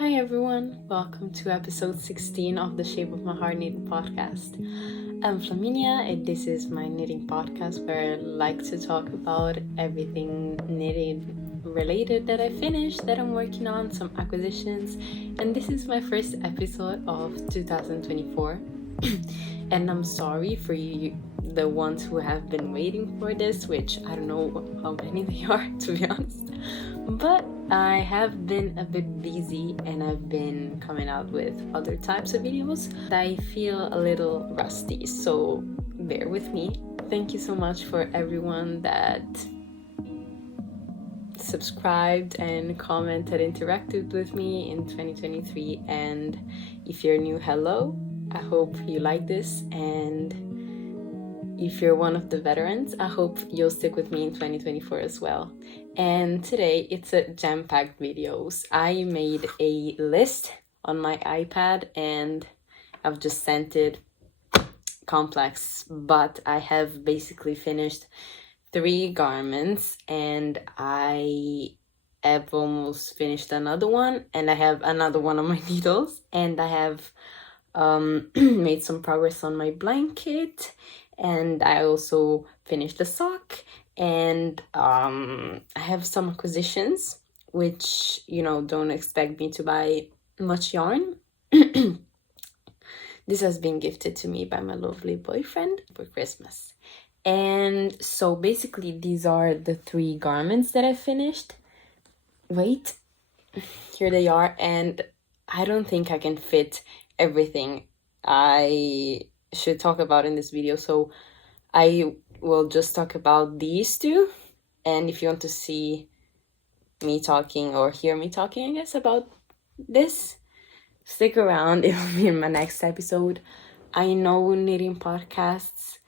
Hi everyone, welcome to episode 16 of the Shape of My Heart Knitting Podcast. I'm Flaminia and this is my knitting podcast where I like to talk about everything knitting related that I finished, that I'm working on, some acquisitions, and this is my first episode of 2024. And I'm sorry for you, the ones who have been waiting for this, which I don't know how many they are, to be honest. But I have been a bit busy and I've been coming out with other types of videos. I feel a little rusty, so bear with me. Thank you so much for everyone that subscribed and commented, interacted with me in 2023. And if you're new, hello. I hope you like this, and if you're one of the veterans, I hope you'll stick with me in 2024 as well. And today it's a jam-packed videos. I made a list on my iPad and I've just sent it complex, but I have basically finished 3 garments and I have almost finished another one, and I have another one on my needles, and I have made some progress on my blanket, and I also finished the sock, and I have some acquisitions, which, don't expect me to buy much yarn. This has been gifted to me by my lovely boyfriend for Christmas. And so basically these are the 3 garments that I finished. Wait, here they are, and I don't think I can fit everything I should talk about in this video, so I will just talk about these 2. And if you want to see me talking or hear me talking, I guess, about this, stick around. It will be in my next episode. I know knitting podcasts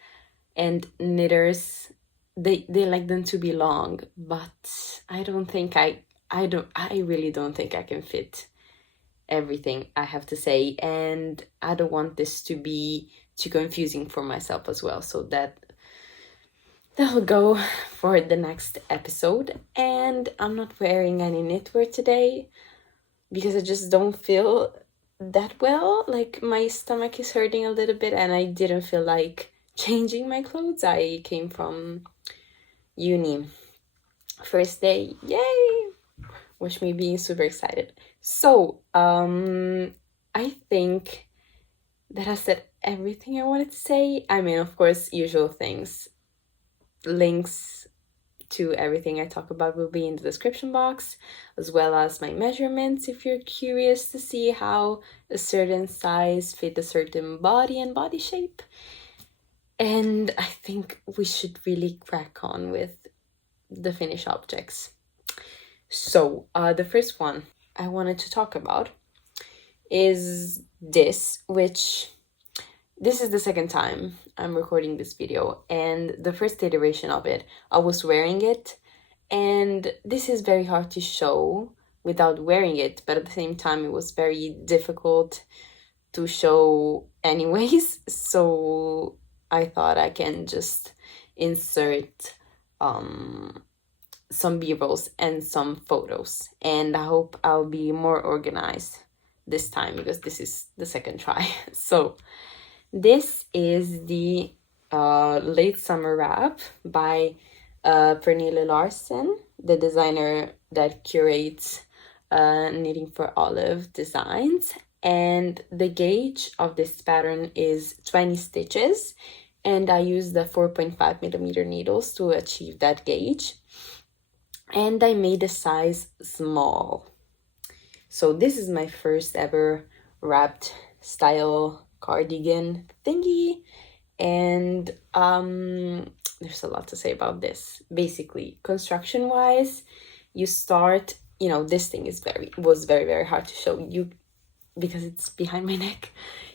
and knitters, they like them to be long, but I don't think I really don't think I can fit everything I have to say, and I don't want this to be too confusing for myself as well, so that'll go for the next episode. And I'm not wearing any knitwear today because I just don't feel that well. Like, my stomach is hurting a little bit and I didn't feel like changing my clothes. I came from uni, first day, yay, which me being super excited. So I think that I said everything I wanted to say. I mean, of course, usual things. Links to everything I talk about will be in the description box, as well as my measurements if you're curious to see how a certain size fit a certain body and body shape. And I think we should really crack on with the finished objects. So the first one I wanted to talk about is this, which this is the second time I'm recording this video, and the first iteration of it, I was wearing it, and this is very hard to show without wearing it, but at the same time it was very difficult to show anyways, so I thought I can just insert some b-rolls and some photos, and I hope I'll be more organized this time because this is the second try. So this is the late summer wrap by Pernille Larsen, the designer that curates Knitting for Olive designs, and the gauge of this pattern is 20 stitches, and I used the 4.5mm needles to achieve that gauge. And I made a size small. So this is my first ever wrapped style cardigan thingy. And there's a lot to say about this. Basically, construction wise, you start, this thing was very, very hard to show you because it's behind my neck.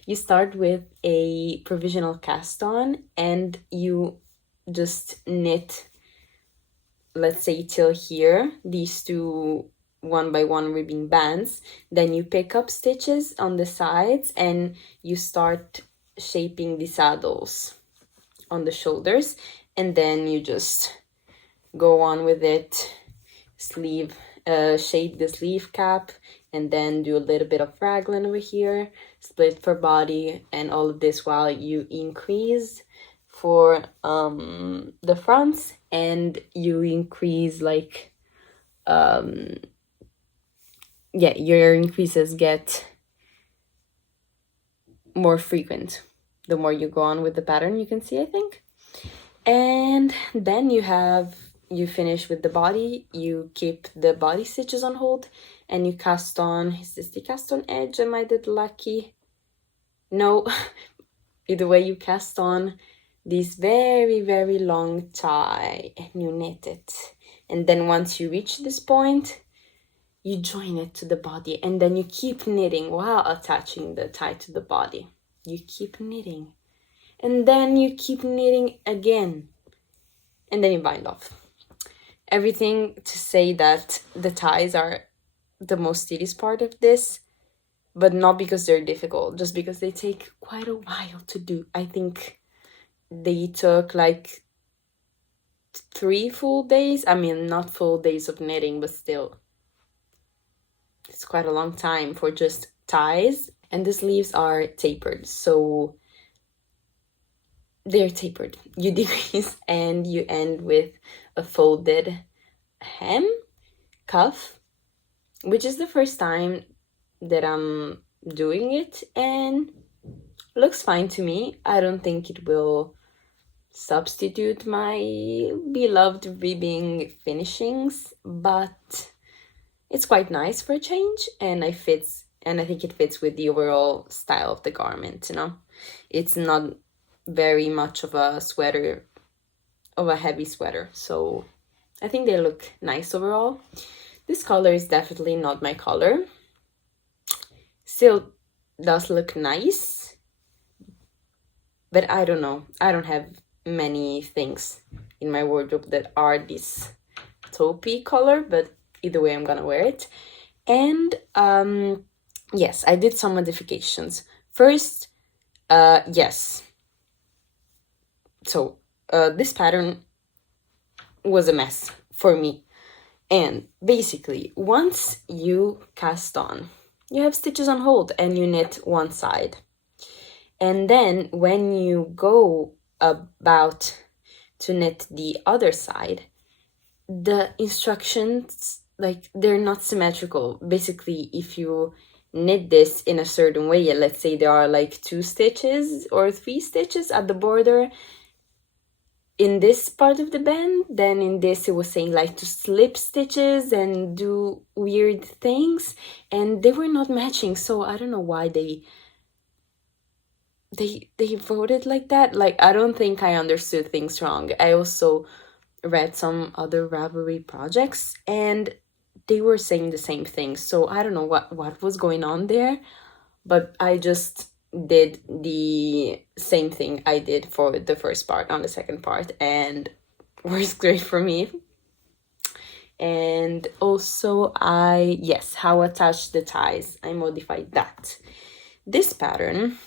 You start with a provisional cast on and you just knit, let's say till here, these 2 1x1 ribbing bands. Then you pick up stitches on the sides and you start shaping the saddles on the shoulders, and then you just go on with it, shape the sleeve cap, and then do a little bit of raglan over here, split for body, and all of this while you increase for the fronts, and you increase like yeah, your increases get more frequent the more you go on with the pattern, you can see, I think. And then you finish with the body, you keep the body stitches on hold, and you cast on, is this the cast on edge? Am I that lucky? No. Either way, you cast on this very, very long tie and you knit it. And then once you reach this point, you join it to the body, and then you keep knitting while attaching the tie to the body. You keep knitting, and then you keep knitting again, and then you bind off. Everything to say that the ties are the most tedious part of this, but not because they're difficult, just because they take quite a while to do. I think they took like 3 full days. I mean, not full days of knitting, but still. It's quite a long time for just ties. And the sleeves are tapered, so they're tapered. You decrease and you end with a folded hem cuff, which is the first time that I'm doing it, and looks fine to me. I don't think it will substitute my beloved ribbing finishings, but it's quite nice for a change, and I think it fits with the overall style of the garment, you know? It's not very much of a sweater, of a heavy sweater, so I think they look nice overall. This color is definitely not my color. Still does look nice, but I don't know. I don't have many things in my wardrobe that are this taupey color, but either way I'm gonna wear it. And yes, I did some modifications. First, yes. So this pattern was a mess for me. And basically, once you cast on, you have stitches on hold and you knit one side. And then when you go about to knit the other side, the instructions, like, they're not symmetrical. Basically, if you knit this in a certain way, let's say there are like 2 stitches or 3 stitches at the border in this part of the band, then in this it was saying like to slip stitches and do weird things, and they were not matching. So I don't know why they voted like that. Like, I don't think I understood things wrong. I also read some other Ravelry projects and they were saying the same thing. So I don't know what was going on there, but I just did the same thing I did for the first part on the second part, and works great for me. And also how attach the ties, I modified that. This pattern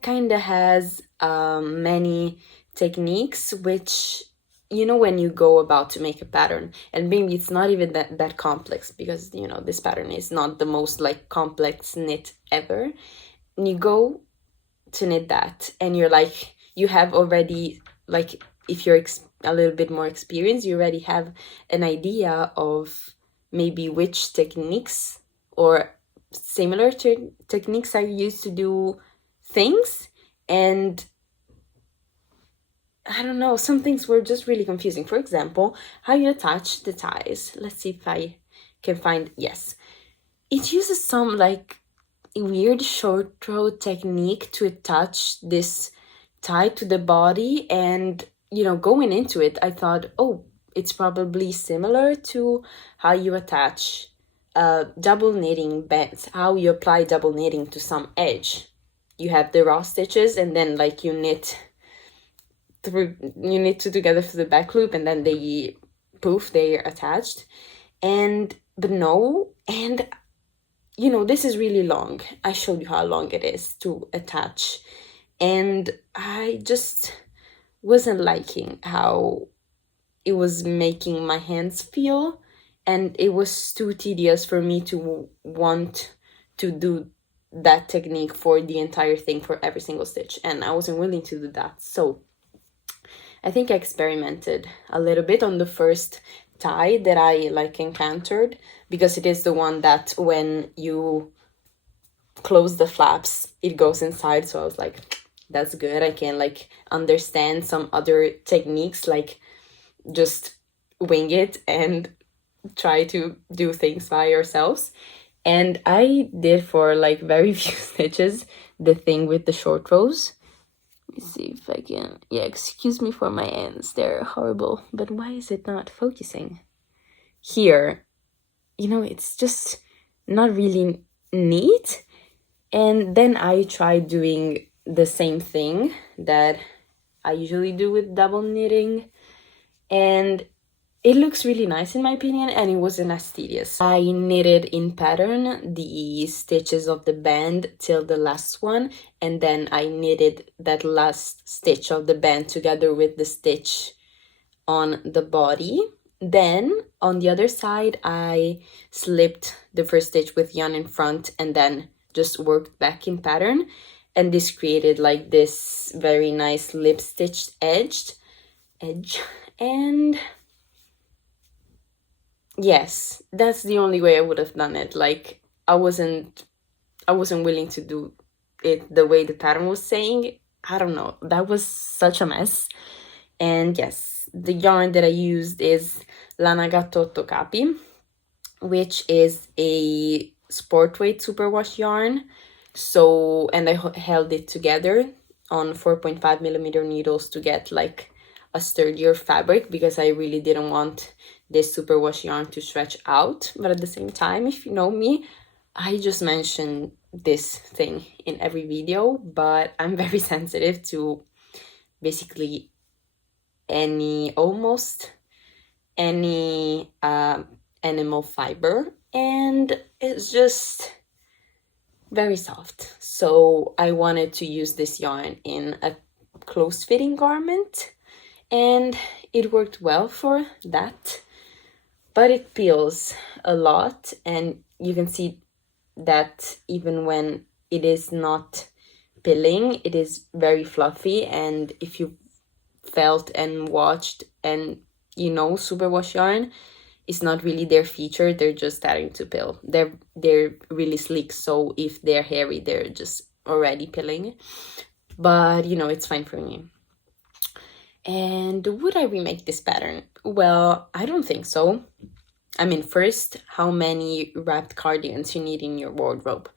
kind of has many techniques, which, you know, when you go about to make a pattern, and maybe it's not even that complex, because, you know, this pattern is not the most like complex knit ever. And you go to knit that, and you're like, you have already, like, if you're a little bit more experienced, you already have an idea of maybe which techniques or similar techniques are used to do things. And I don't know, some things were just really confusing. For example, how you attach the ties. Let's see if I can find, yes. It uses some like weird short row technique to attach this tie to the body, and, you know, going into it, I thought, oh, it's probably similar to how you attach double knitting bands, how you apply double knitting to some edge. You have the raw stitches, and then like you knit two together through the back loop, and then they're attached. But no, and you know, this is really long. I showed you how long it is to attach, and I just wasn't liking how it was making my hands feel. and it was too tedious for me to want to do that technique for the entire thing, for every single stitch, and I wasn't willing to do that. So I think I experimented a little bit on the first tie that I like encountered, because it is the one that when you close the flaps it goes inside. So I was like, that's good, I can like understand some other techniques, like just wing it and try to do things by yourselves. And I did for like very few stitches the thing with the short rows. Let me see if I can, yeah, excuse me for my ends, they're horrible, but why is it not focusing here? You know, it's just not really neat. And then I tried doing the same thing that I usually do with double knitting, and it looks really nice in my opinion, and it wasn't as tedious. I knitted in pattern the stitches of the band till the last one, and then I knitted that last stitch of the band together with the stitch on the body. Then on the other side I slipped the first stitch with yarn in front and then just worked back in pattern, and this created like this very nice lip stitched edge. And yes, that's the only way I would have done it. Like I wasn't willing to do it the way the pattern was saying. I don't know, that was such a mess. And yes, the yarn that I used is lanagatto ottocapi, which is a sport weight superwash yarn. So, and I held it together on 4.5 millimeter needles to get like a sturdier fabric, because I really didn't want this superwash yarn to stretch out. But at the same time, if you know me, I just mention this thing in every video, but I'm very sensitive to basically almost any animal fiber, and it's just very soft. So I wanted to use this yarn in a close fitting garment, and it worked well for that, but it peels a lot, and you can see that even when it is not pilling, it is very fluffy. And if you felt and watched and you know superwash yarn, it's not really their feature, they're just starting to pill. They're really sleek, so if they're hairy they're just already pilling, but you know, it's fine for me. And would I remake this pattern? Well, I don't think so. I mean, first, how many wrapped cardigans you need in your wardrobe?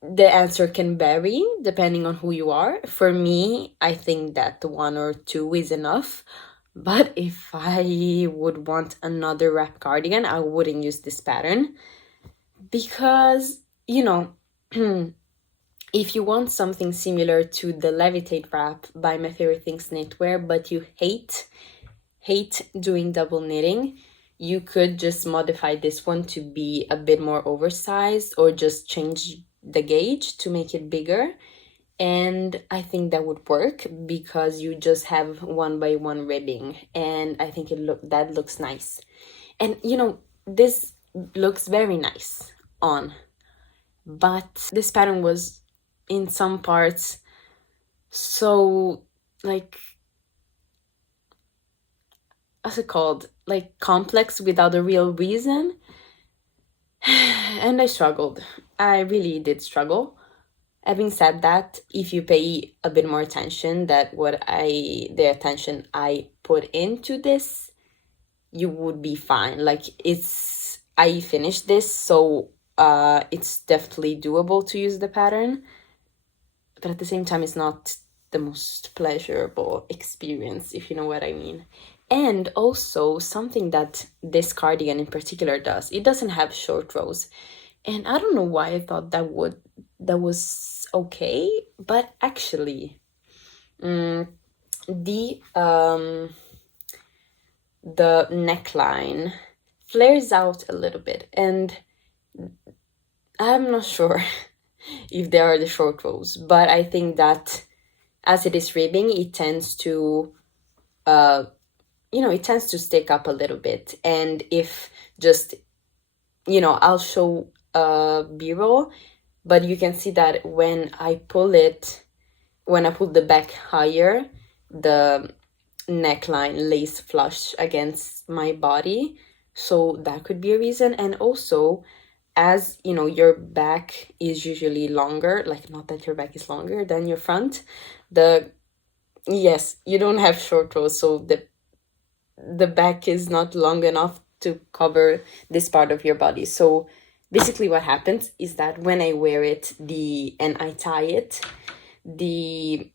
The answer can vary depending on who you are. For me, I think that 1 or 2 is enough. But if I would want another wrap cardigan, I wouldn't use this pattern. Because, you know, if you want something similar to the Levitate wrap by My Favorite Things Knitwear, but you hate doing double knitting, you could just modify this one to be a bit more oversized, or just change the gauge to make it bigger. And I think that would work, because you just have 1 by 1 ribbing, and I think that looks nice. And you know, this looks very nice on, but this pattern was in some parts so like, what's it called, like complex without a real reason. And I struggled. I really did struggle. Having said that, if you pay a bit more attention the attention I put into this, you would be fine. Like, I finished this, so it's definitely doable to use the pattern, but at the same time it's not the most pleasurable experience, if you know what I mean. And also, something that this cardigan in particular does, it doesn't have short rows. And I don't know why I thought that was okay, but actually, the neckline flares out a little bit, and I'm not sure if there are the short rows, but I think that as it is ribbing, it tends to you know, it tends to stick up a little bit. And if just, you know, I'll show a B-roll, but you can see that when I pull the back higher, the neckline lays flush against my body. So that could be a reason. And also, as you know, your back is usually longer, like not that your back is longer than your front. Yes, you don't have short rows, so the back is not long enough to cover this part of your body. So basically what happens is that when I wear it, and I tie it, the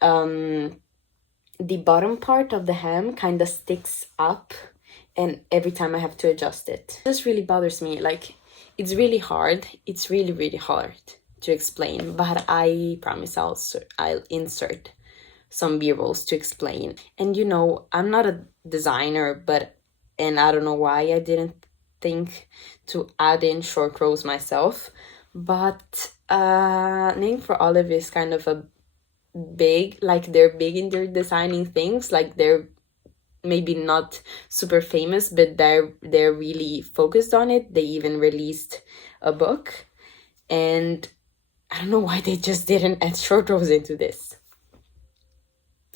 bottom part of the hem kind of sticks up, and every time I have to adjust it. This really bothers me. Like, it's really hard. It's really, really hard to explain, but I promise I'll insert some B-rolls to explain. And you know, I'm not a designer, and I don't know why I didn't think to add in short rows myself, but Name for Olive is kind of a big, like they're big in their designing things, like they're maybe not super famous, but they're really focused on it. They even released a book, and I don't know why they just didn't add short rows into this.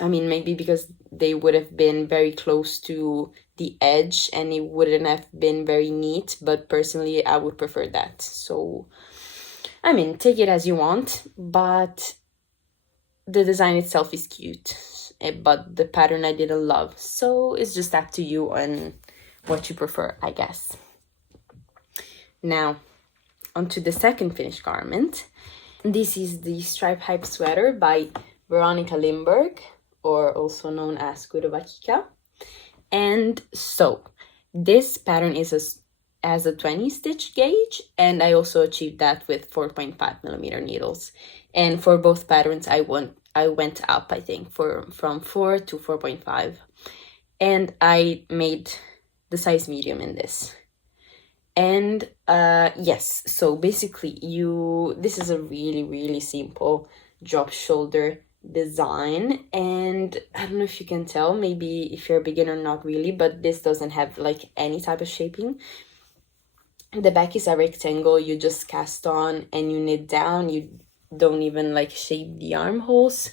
I mean, maybe because they would have been very close to the edge and it wouldn't have been very neat, but personally I would prefer that. So, I mean, take it as you want, but the design itself is cute, but the pattern I didn't love. So it's just up to you and what you prefer, I guess. Now, onto the second finished garment. This is the Stripe Hype Sweater by Veronica Lindberg, or also known as Kurobakica. And so, this pattern is as a 20 stitch gauge, and I also achieved that with 4.5 millimeter needles. And for both patterns, I went up, I think, from 4 to 4.5. And I made the size medium in this. And yes, so basically this is a really, really simple drop shoulder design, and I don't know if you can tell, maybe if you're a beginner, not really, but this doesn't have like any type of shaping. The back is a rectangle. You just cast on and you knit down. You don't even like shape the armholes.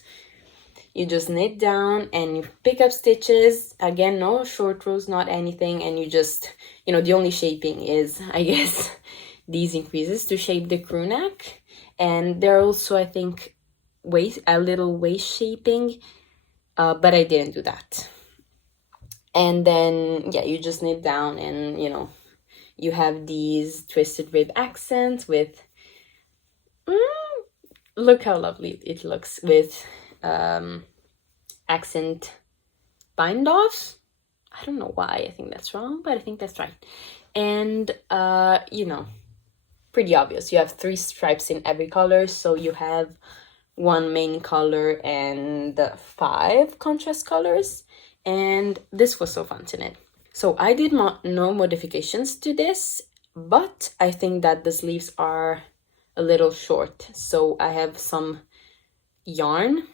You just knit down and you pick up stitches. Again, no short rows, not anything, and you just, you know, the only shaping is, I guess, these increases to shape the crew neck. And there are also, I think, a little waist shaping, but I didn't do that. And then, yeah, you just knit down and, you know, you have these twisted rib accents with, look how lovely it looks with accent bind offs. I don't know why I think that's wrong, but I think that's right. And, you know, pretty obvious. You have 3 stripes in every color, so you have 1 main color and 5 contrast colors, and this was so fun to knit. So I did no modifications to this, but I think that the sleeves are a little short, so I have some yarn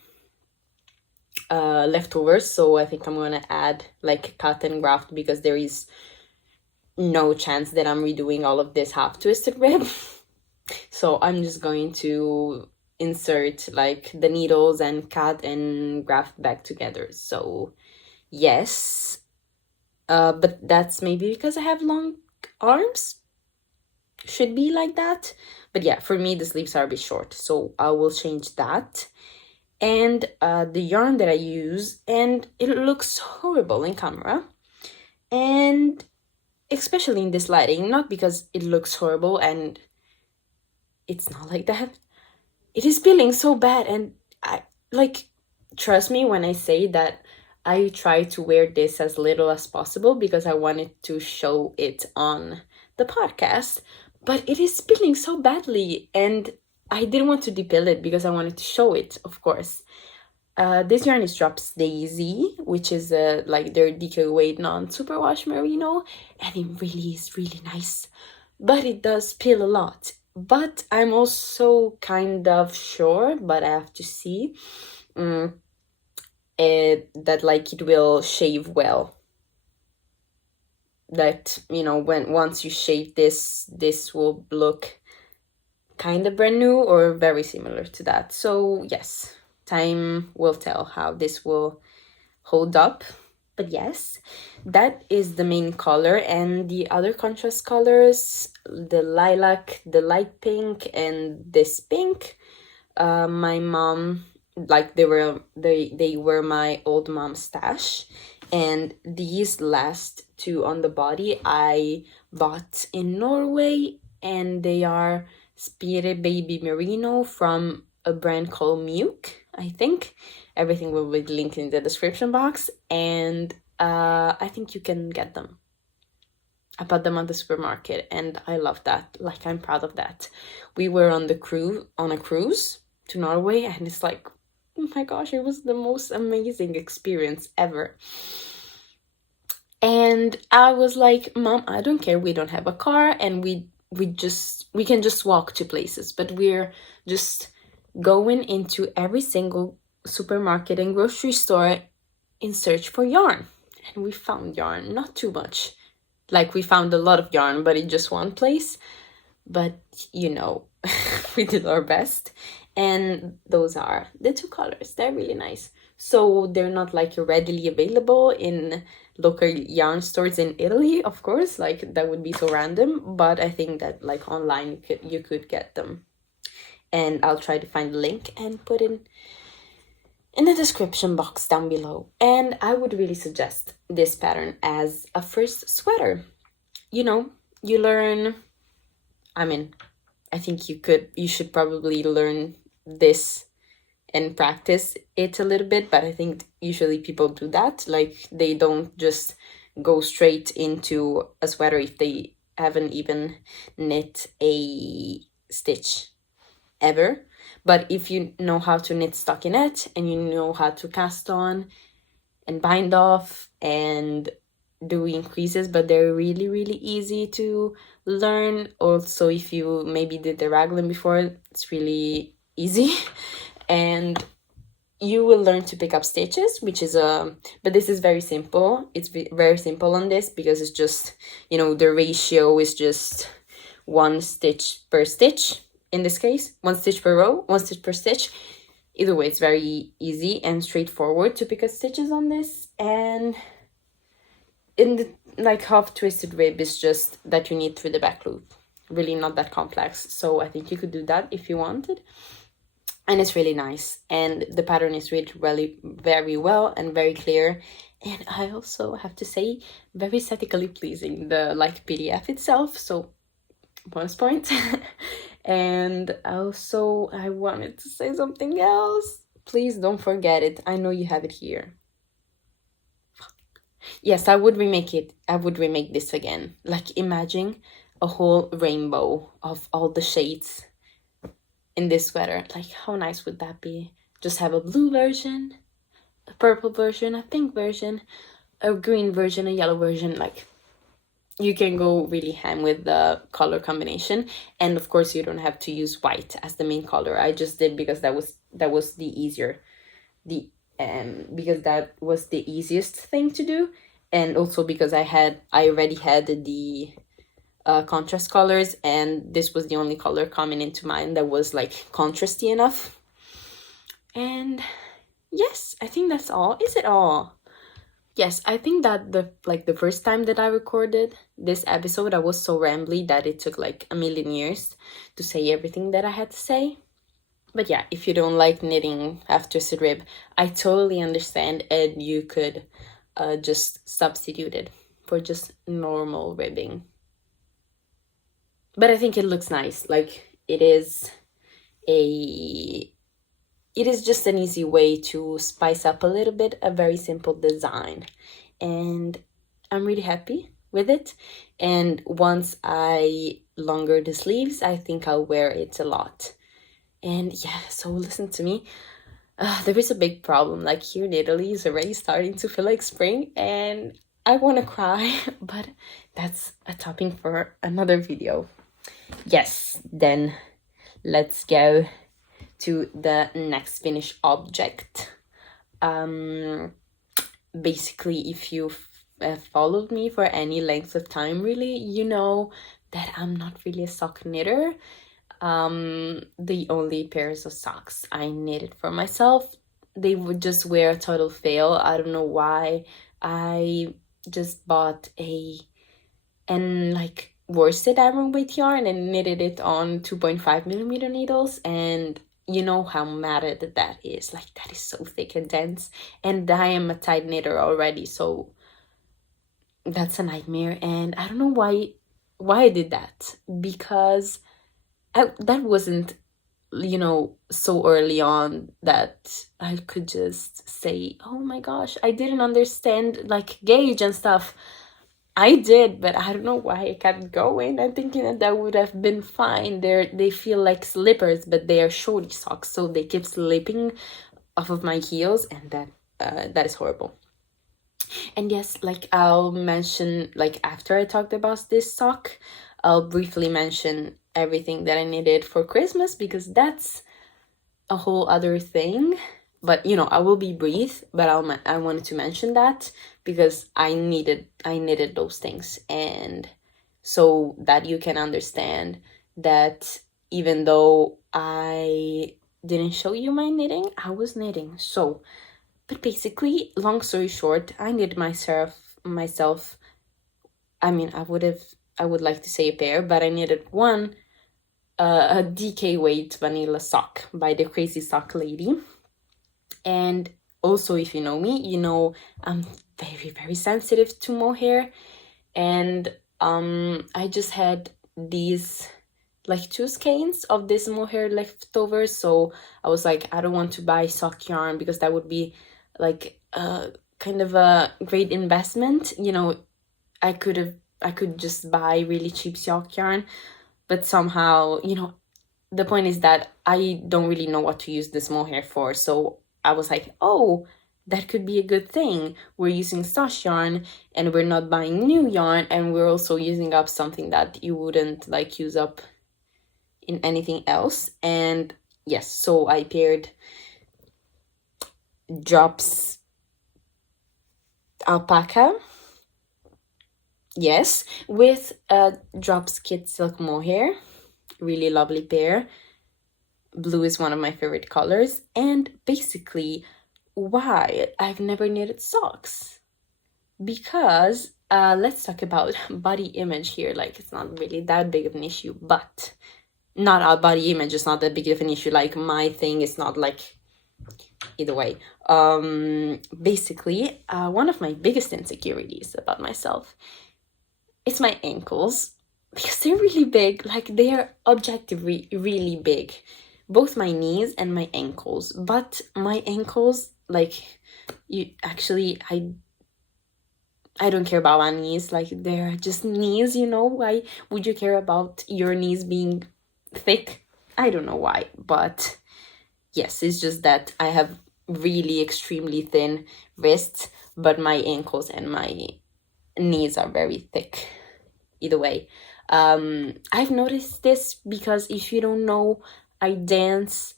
left over, so I think I'm gonna add like cut and graft, because there is no chance that I'm redoing all of this half twisted rib. So I'm just going to insert like the needles and cut and graft back together. So yes, but that's maybe because I have long arms, should be like that. But yeah, for me the sleeves are a bit short, so I will change that. And the yarn that I use, and it looks horrible in camera, and especially in this lighting, not because it looks horrible, and it's not like that. It is peeling so bad, and I like, trust me when I say that I try to wear this as little as possible because I wanted to show it on the podcast, but it is peeling so badly, and I didn't want to depil it because I wanted to show it, of course. This yarn is Drops Daisy, which is like their DK weight non-superwash merino, and it really is really nice, but it does peel a lot. But I'm also kind of sure, but I have to see, that like it will shave well. that, you know, once you shape this will look kind of brand new or very similar to that. So yes, time will tell how this will hold up. But yes, that is the main color. And the other contrast colors, the lilac, the light pink, and this pink, my mom, like they were my old mom's stash. And these last two on the body I bought in Norway, and they are Spire Baby Merino from a brand called Mjuk, I think. Everything will be linked in the description box, and I think you can get them. I bought them at the supermarket, and I love that. Like, I'm proud of that. We were on a cruise to Norway, and it's like, oh my gosh, it was the most amazing experience ever. And I was like, Mom, I don't care, we don't have a car, and we can just walk to places, but we're just going into every single supermarket and grocery store in search for yarn. And we found yarn, not too much. Like, we found a lot of yarn, but in just one place. But, you know, we did our best. And those are the two colors. They're really nice. So they're not like readily available in local yarn stores in Italy, of course. Like, that would be so random. But I think that like online you could get them. And I'll try to find a link and put in the description box down below. And I would really suggest this pattern as a first sweater. You know, you learn, I mean, I think you should probably learn this and practice it a little bit, but I think usually people do that. Like, they don't just go straight into a sweater if they haven't even knit a stitch ever. But if you know how to knit stockinette, and you know how to cast on and bind off and do increases, but they're really, really easy to learn. Also, if you maybe did the raglan before, it's really easy. And you will learn to pick up stitches, which is but this is very simple. It's very simple on this, because it's just, you know, the ratio is just 1 stitch per stitch. In this case, 1 stitch per row, 1 stitch per stitch. Either way, it's very easy and straightforward to pick up stitches on this. And in the like half twisted rib is just that you knit through the back loop. Really not that complex. So I think you could do that if you wanted. And it's really nice. And the pattern is really very well and very clear. And I also have to say, very aesthetically pleasing, the like PDF itself. So bonus point. And also I wanted to say something else. Please don't forget it. I know you have it here. Yes, I would remake it. I would remake this again. Like, imagine a whole rainbow of all the shades in this sweater. Like, how nice would that be? Just have a blue version, a purple version, a pink version, a green version, a yellow version. Like, you can go really ham with the color combination. And of course, you don't have to use white as the main color. I just did because that was the easier, because that was the easiest thing to do. And also because I already had the contrast colors, and this was the only color coming into mind that was like contrasty enough. And yes, I think that's all. Is it all? Yes, I think that the first time that I recorded this episode, I was so rambly that it took like a million years to say everything that I had to say. But yeah, if you don't like knitting half twisted rib, I totally understand, and you could just substitute it for just normal ribbing. But I think it looks nice. Like, it is just an easy way to spice up a little bit a very simple design. And I'm really happy with it. And once I longer the sleeves, I think I'll wear it a lot. And yeah, so listen to me. There is a big problem. Like, here in Italy, it's already starting to feel like spring, and I want to cry, but that's a topic for another video. Yes, then let's go to the next finished object. Basically, if you followed me for any length of time, really, you know that I'm not really a sock knitter. The only pairs of socks I knitted for myself, they would just wear a total fail. I don't know why. I just bought like worsted iron weight yarn and knitted it on 2.5 millimeter needles, and you know how matted that is. Like, that is so thick and dense, and I am a tight knitter already, so that's a nightmare. And I don't know why I did that, because that wasn't, you know, so early on that I could just say, oh my gosh, I didn't understand like gauge and stuff. I did, but I don't know why I kept going and thinking that would have been fine. They feel like slippers, but they are shorty socks, so they keep slipping off of my heels, and that is horrible. And yes, like I'll mention, like after I talked about this sock, I'll briefly mention everything that I needed for Christmas, because that's a whole other thing. But you know, I will be brief, but I wanted to mention that because I needed those things, and so that you can understand that even though I didn't show you my knitting, I was knitting. So, but basically, long story short, I knit myself. I mean, I would like to say a pair, but I knitted one a DK weight vanilla sock by the Crazy Sock Lady. And also, if you know me, you know I'm very, very sensitive to mohair. And I just had these like 2 skeins of this mohair leftover, so I was like, I don't want to buy sock yarn because that would be like kind of a great investment. You know, I could just buy really cheap sock yarn, but somehow, you know, the point is that I don't really know what to use this mohair for, so I was like, oh, that could be a good thing. We're using stash yarn and we're not buying new yarn, and we're also using up something that you wouldn't like use up in anything else. And yes, so I paired Drops alpaca, yes, with Drops Kid Silk mohair. Really lovely pair. Blue is one of my favorite colors. And basically, why I've never knitted socks? Because let's talk about body image here. Like, it's not really that big of an issue, but not our body image is not that big of an issue. Like, my thing is not like, either way. Basically, one of my biggest insecurities about myself, it's my ankles, because they're really big. Like, they're objectively really big, both my knees and my ankles. But my ankles, like, you actually, I don't care about my knees. Like, they're just knees, you know. Why would you care about your knees being thick? I don't know why, but yes, it's just that I have really extremely thin wrists, but my ankles and my knees are very thick. Either way, I've noticed this because if you don't know, I dance,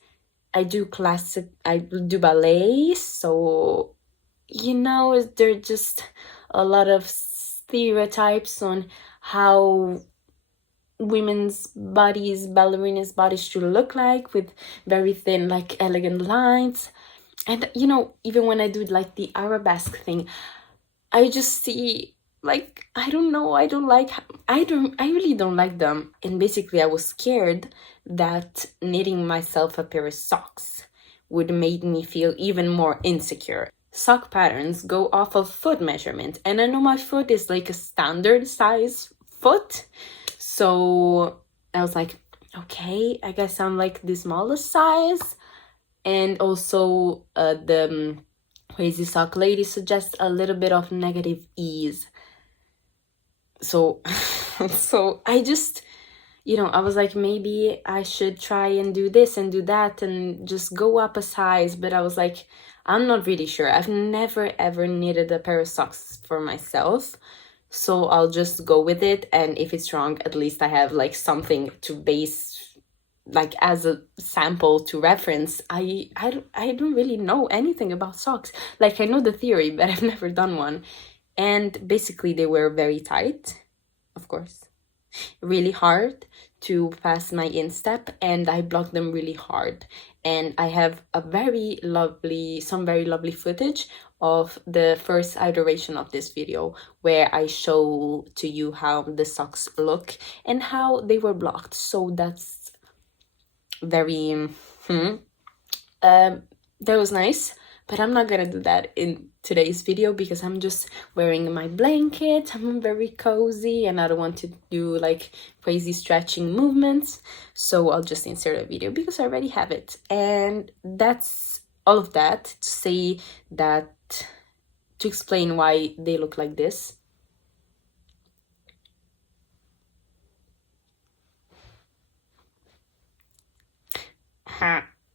I do ballet, so you know, there are just a lot of stereotypes on how women's bodies, ballerinas' bodies should look like, with very thin, like, elegant lines. And you know, even when I do like the arabesque thing, I just see, like, I don't know, I really don't like them. And basically, I was scared that knitting myself a pair of socks would make me feel even more insecure. Sock patterns go off of foot measurement, and I know my foot is like a standard size foot, so I was like, okay, I guess I'm like the smallest size. And also the Crazy Sock Lady suggests a little bit of negative ease. So so I just, you know, I was like, maybe I should try and do this and do that and just go up a size. But I was like, I'm not really sure. I've never ever knitted a pair of socks for myself, so I'll just go with it. And if it's wrong, at least I have like something to base, like, as a sample to reference. I don't really know anything about socks. Like, I know the theory, but I've never done one. and basically they were very tight, of course, really hard to pass my instep, and I blocked them really hard. And I have some very lovely footage of the first iteration of this video where I show to you how the socks look and how they were blocked. So that's very that was nice, but I'm not gonna do that in today's video because I'm just wearing my blanket. I'm very cozy and I don't want to do like crazy stretching movements, so I'll just insert a video because I already have it. And that's all of that to say that, to explain why they look like this.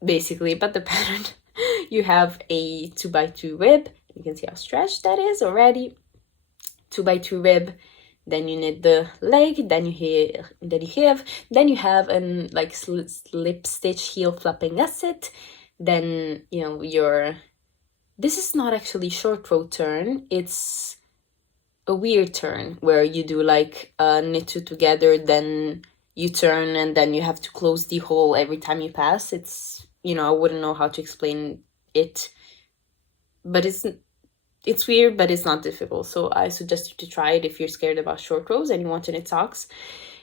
Basically, but the pattern, you have a 2x2 rib. You can see how stretched that is already. 2x2 rib, then you knit the leg, then you have an like slip stitch heel flapping gusset. Then this is not actually short row turn, it's a weird turn where you do like knit two together, then you turn, and then you have to close the hole every time you pass. It's, I wouldn't know how to explain it, but it's weird, but it's not difficult. So I suggest you to try it if you're scared about short rows and you want to knit socks.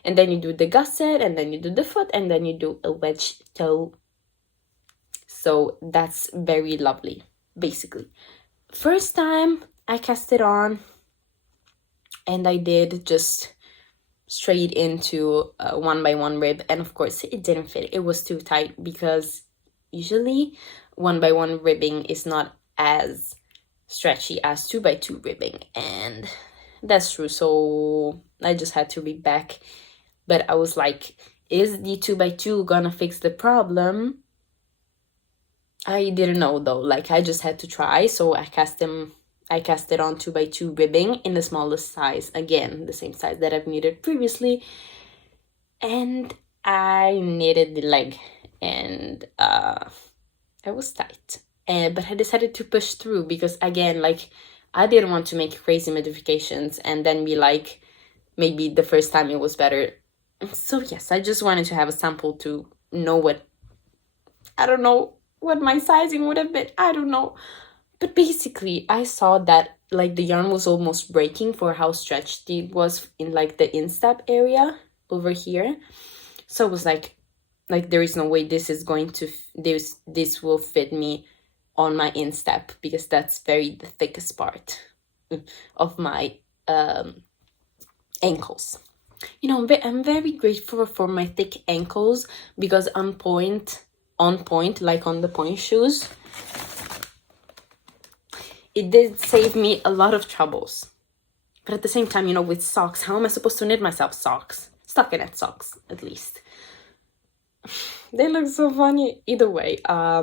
And then you do the gusset, and then you do the foot, and then you do a wedge toe. So that's very lovely, basically. First time I cast it on, and I did just straight into a 1x1 rib, and of course it didn't fit. It was too tight because usually 1x1 ribbing is not as stretchy as 2x2 ribbing, and that's true. So I just had to rib back, but I was like, is the 2x2 gonna fix the problem? I didn't know though. Like, I just had to try. So I cast it on 2x2 ribbing in the smallest size, again the same size that I've knitted previously, and I knitted the leg, and it was tight, but I decided to push through because, again, like, I didn't want to make crazy modifications and then be like, maybe the first time it was better. So yes, I just wanted to have a sample to know I don't know what my sizing would have been, I don't know. But basically, I saw that like the yarn was almost breaking for how stretched it was in like the instep area over here. So I was like there is no way this is going to, this will fit me on my instep, because that's the thickest part of my ankles. I'm very grateful for my thick ankles because on point, like on the point shoes, it did save me a lot of troubles. But at the same time, with socks, how am I supposed to knit myself socks? Stockinette socks, at least. They look so funny. Either way, I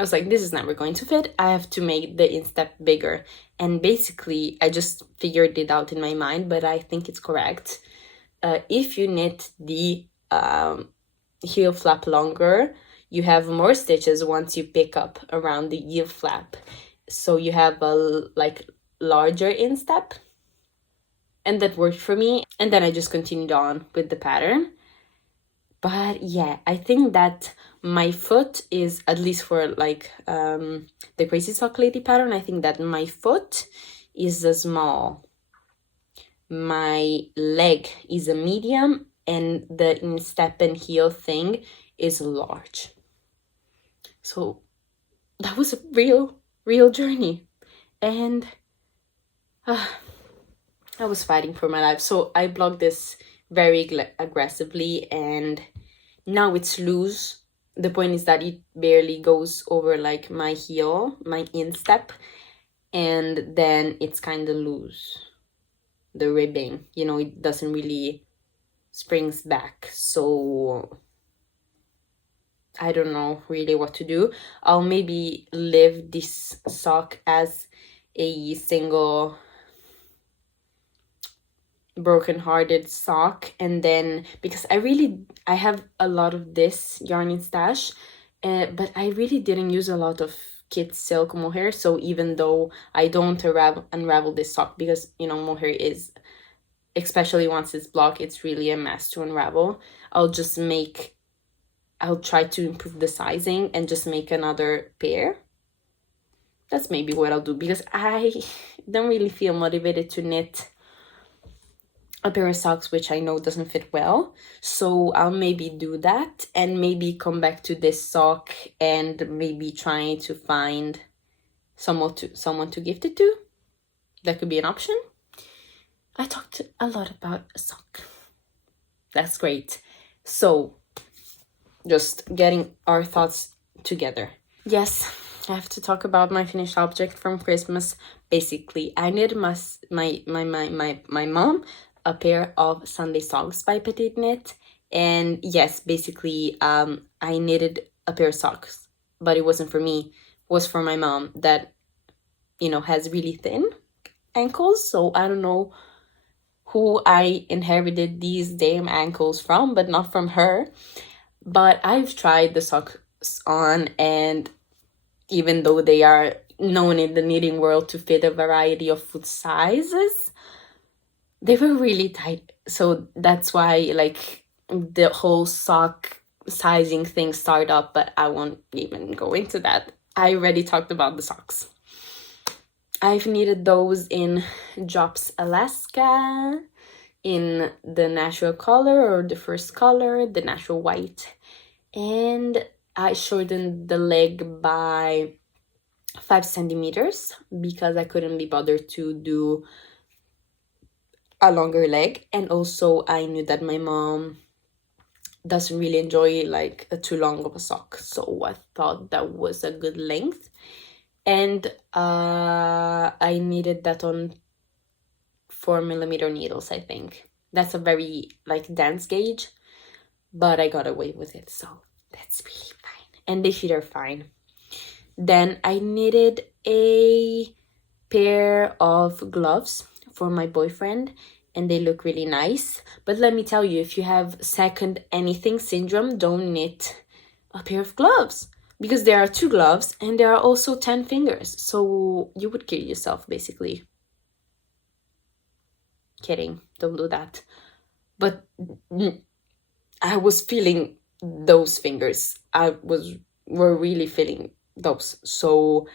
was like, this is never going to fit. I have to make the instep bigger. And basically, I just figured it out in my mind, but I think it's correct. If you knit the heel flap longer, you have more stitches once you pick up around the heel flap. So you have a larger instep, and that worked for me. And then I just continued on with the pattern. But yeah, I think that my foot is, at least for the Crazy Sock Lady pattern, I think that my foot is a small, my leg is a medium, and the instep and heel thing is large. So that was a real journey, and I was fighting for my life. So I blocked this very aggressively, and now it's loose. The point is that it barely goes over like my heel, my instep, and then it's kind of loose, the ribbing, it doesn't really springs back. So I don't know really what to do. I'll maybe leave this sock as a single broken-hearted sock, and then, because I have a lot of this yarn in stash, but I really didn't use a lot of kids silk mohair. So even though I don't unravel this sock, because you know mohair is, especially once it's blocked, it's really a mess to unravel, I'll try to improve the sizing and just make another pair. That's maybe what I'll do, because I don't really feel motivated to knit a pair of socks which I know doesn't fit well. So I'll maybe do that and maybe come back to this sock and maybe trying to find someone to gift it to. That could be an option. I talked a lot about a sock. That's great. So just getting our thoughts together. Yes, I have to talk about my finished object from Christmas. Basically, I knitted my mom a pair of Sunday socks by Petite Knit. And yes, basically, I knitted a pair of socks, but it wasn't for me. It was for my mom that, you know, has really thin ankles. So I don't know who I inherited these damn ankles from, but not from her. But I've tried the socks on, and even though they are known in the knitting world to fit a variety of foot sizes, they were really tight. So that's why, like, the whole sock sizing thing started up, but I won't even go into that. I already talked about the socks. I've knitted those in Drops Alaska, in the natural color, or the first color, the natural white. And I shortened the leg by 5 centimeters because I couldn't be bothered to do a longer leg. And also I knew that my mom doesn't really enjoy like a too long of a sock, so I thought that was a good length. And I knitted that on 4mm needles. I think that's a very like dense gauge, but I got away with it, so that's really fine, and the feet are fine. Then I knitted a pair of gloves for my boyfriend, and they look really nice. But let me tell you, if you have second anything syndrome, don't knit a pair of gloves, because there are 2 gloves and there are also 10 fingers, so you would kill yourself basically. Kidding, don't do that. But I was feeling those fingers. Were really feeling those. So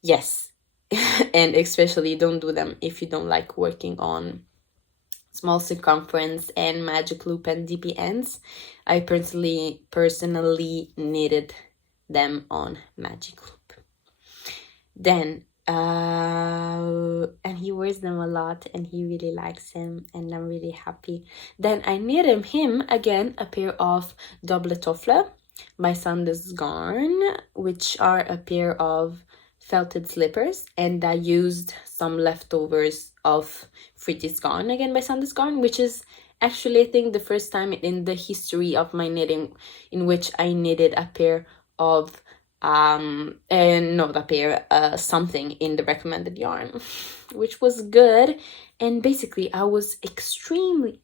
yes, and especially don't do them if you don't like working on small circumference and magic loop and DP ends. I personally knitted them on magic loop. Then and he wears them a lot and he really likes them, and I'm really happy. Then I knitted him again a pair of double toffle by Sanders Garn, which are a pair of felted slippers, and I used some leftovers of Fritzi's Garn again by Sanders Garn, which is actually, I think, the first time in the history of my knitting in which I knitted a pair of and not a pair, something in the recommended yarn, which was good. And basically I was extremely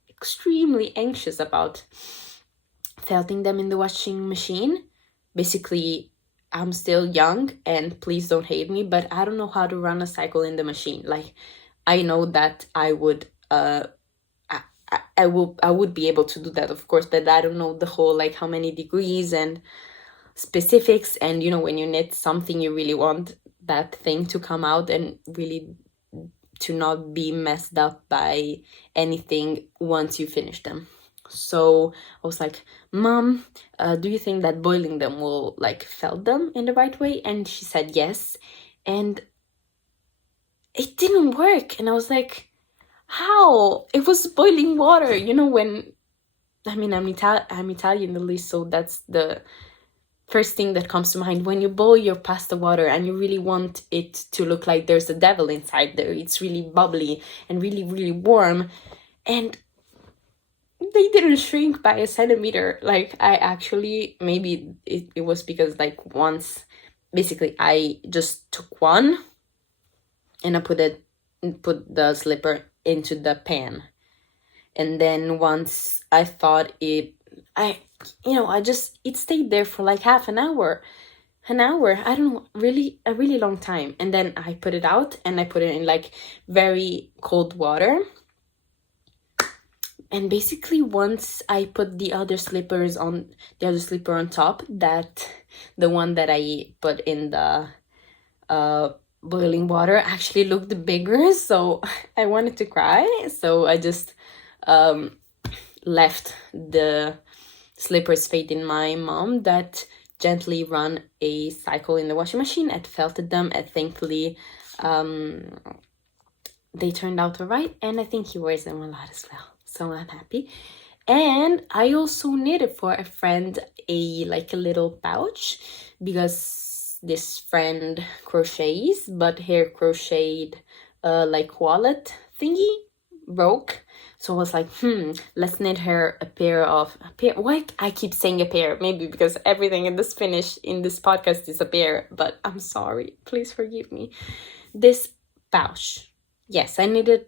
anxious about felting them in the washing machine. Basically, I'm still young, and please don't hate me, but I don't know how to run a cycle in the machine. Like, I know that I would I would be able to do that, of course, but I don't know the whole, like, how many degrees and specifics. And you know, when you knit something, you really want that thing to come out and really to not be messed up by anything once you finish them. So I was like, Mom, do you think that boiling them will like felt them in the right way? And she said yes, and it didn't work. And I was like, how? It was boiling water, you know. When I'm Italian at least, so that's the first thing that comes to mind. When you boil your pasta water and you really want it to look like there's a devil inside there, it's really bubbly and really warm, and they didn't shrink by a centimeter. Like, I actually, maybe it was because, like, once, basically, I just took one and I put the slipper into the pan, and then once I thought it stayed there for like half an hour, an hour, I don't know, really a really long time. And then I put it out and I put it in like very cold water. And basically once I put the other slipper on top, that the one that I put in the boiling water actually looked bigger, so I wanted to cry. So I just left the slippers fade in my mom that gently run a cycle in the washing machine and felted them, and thankfully they turned out all right, and I think he wears them a lot as well, so I'm happy. And I also knitted for a friend a little pouch, because this friend crochets, but her crocheted wallet thingy broke. So I was like, let's knit her a pair. Why I keep saying a pair? Maybe because everything in this podcast is a pair, but I'm sorry. Please forgive me. This pouch. Yes, I knitted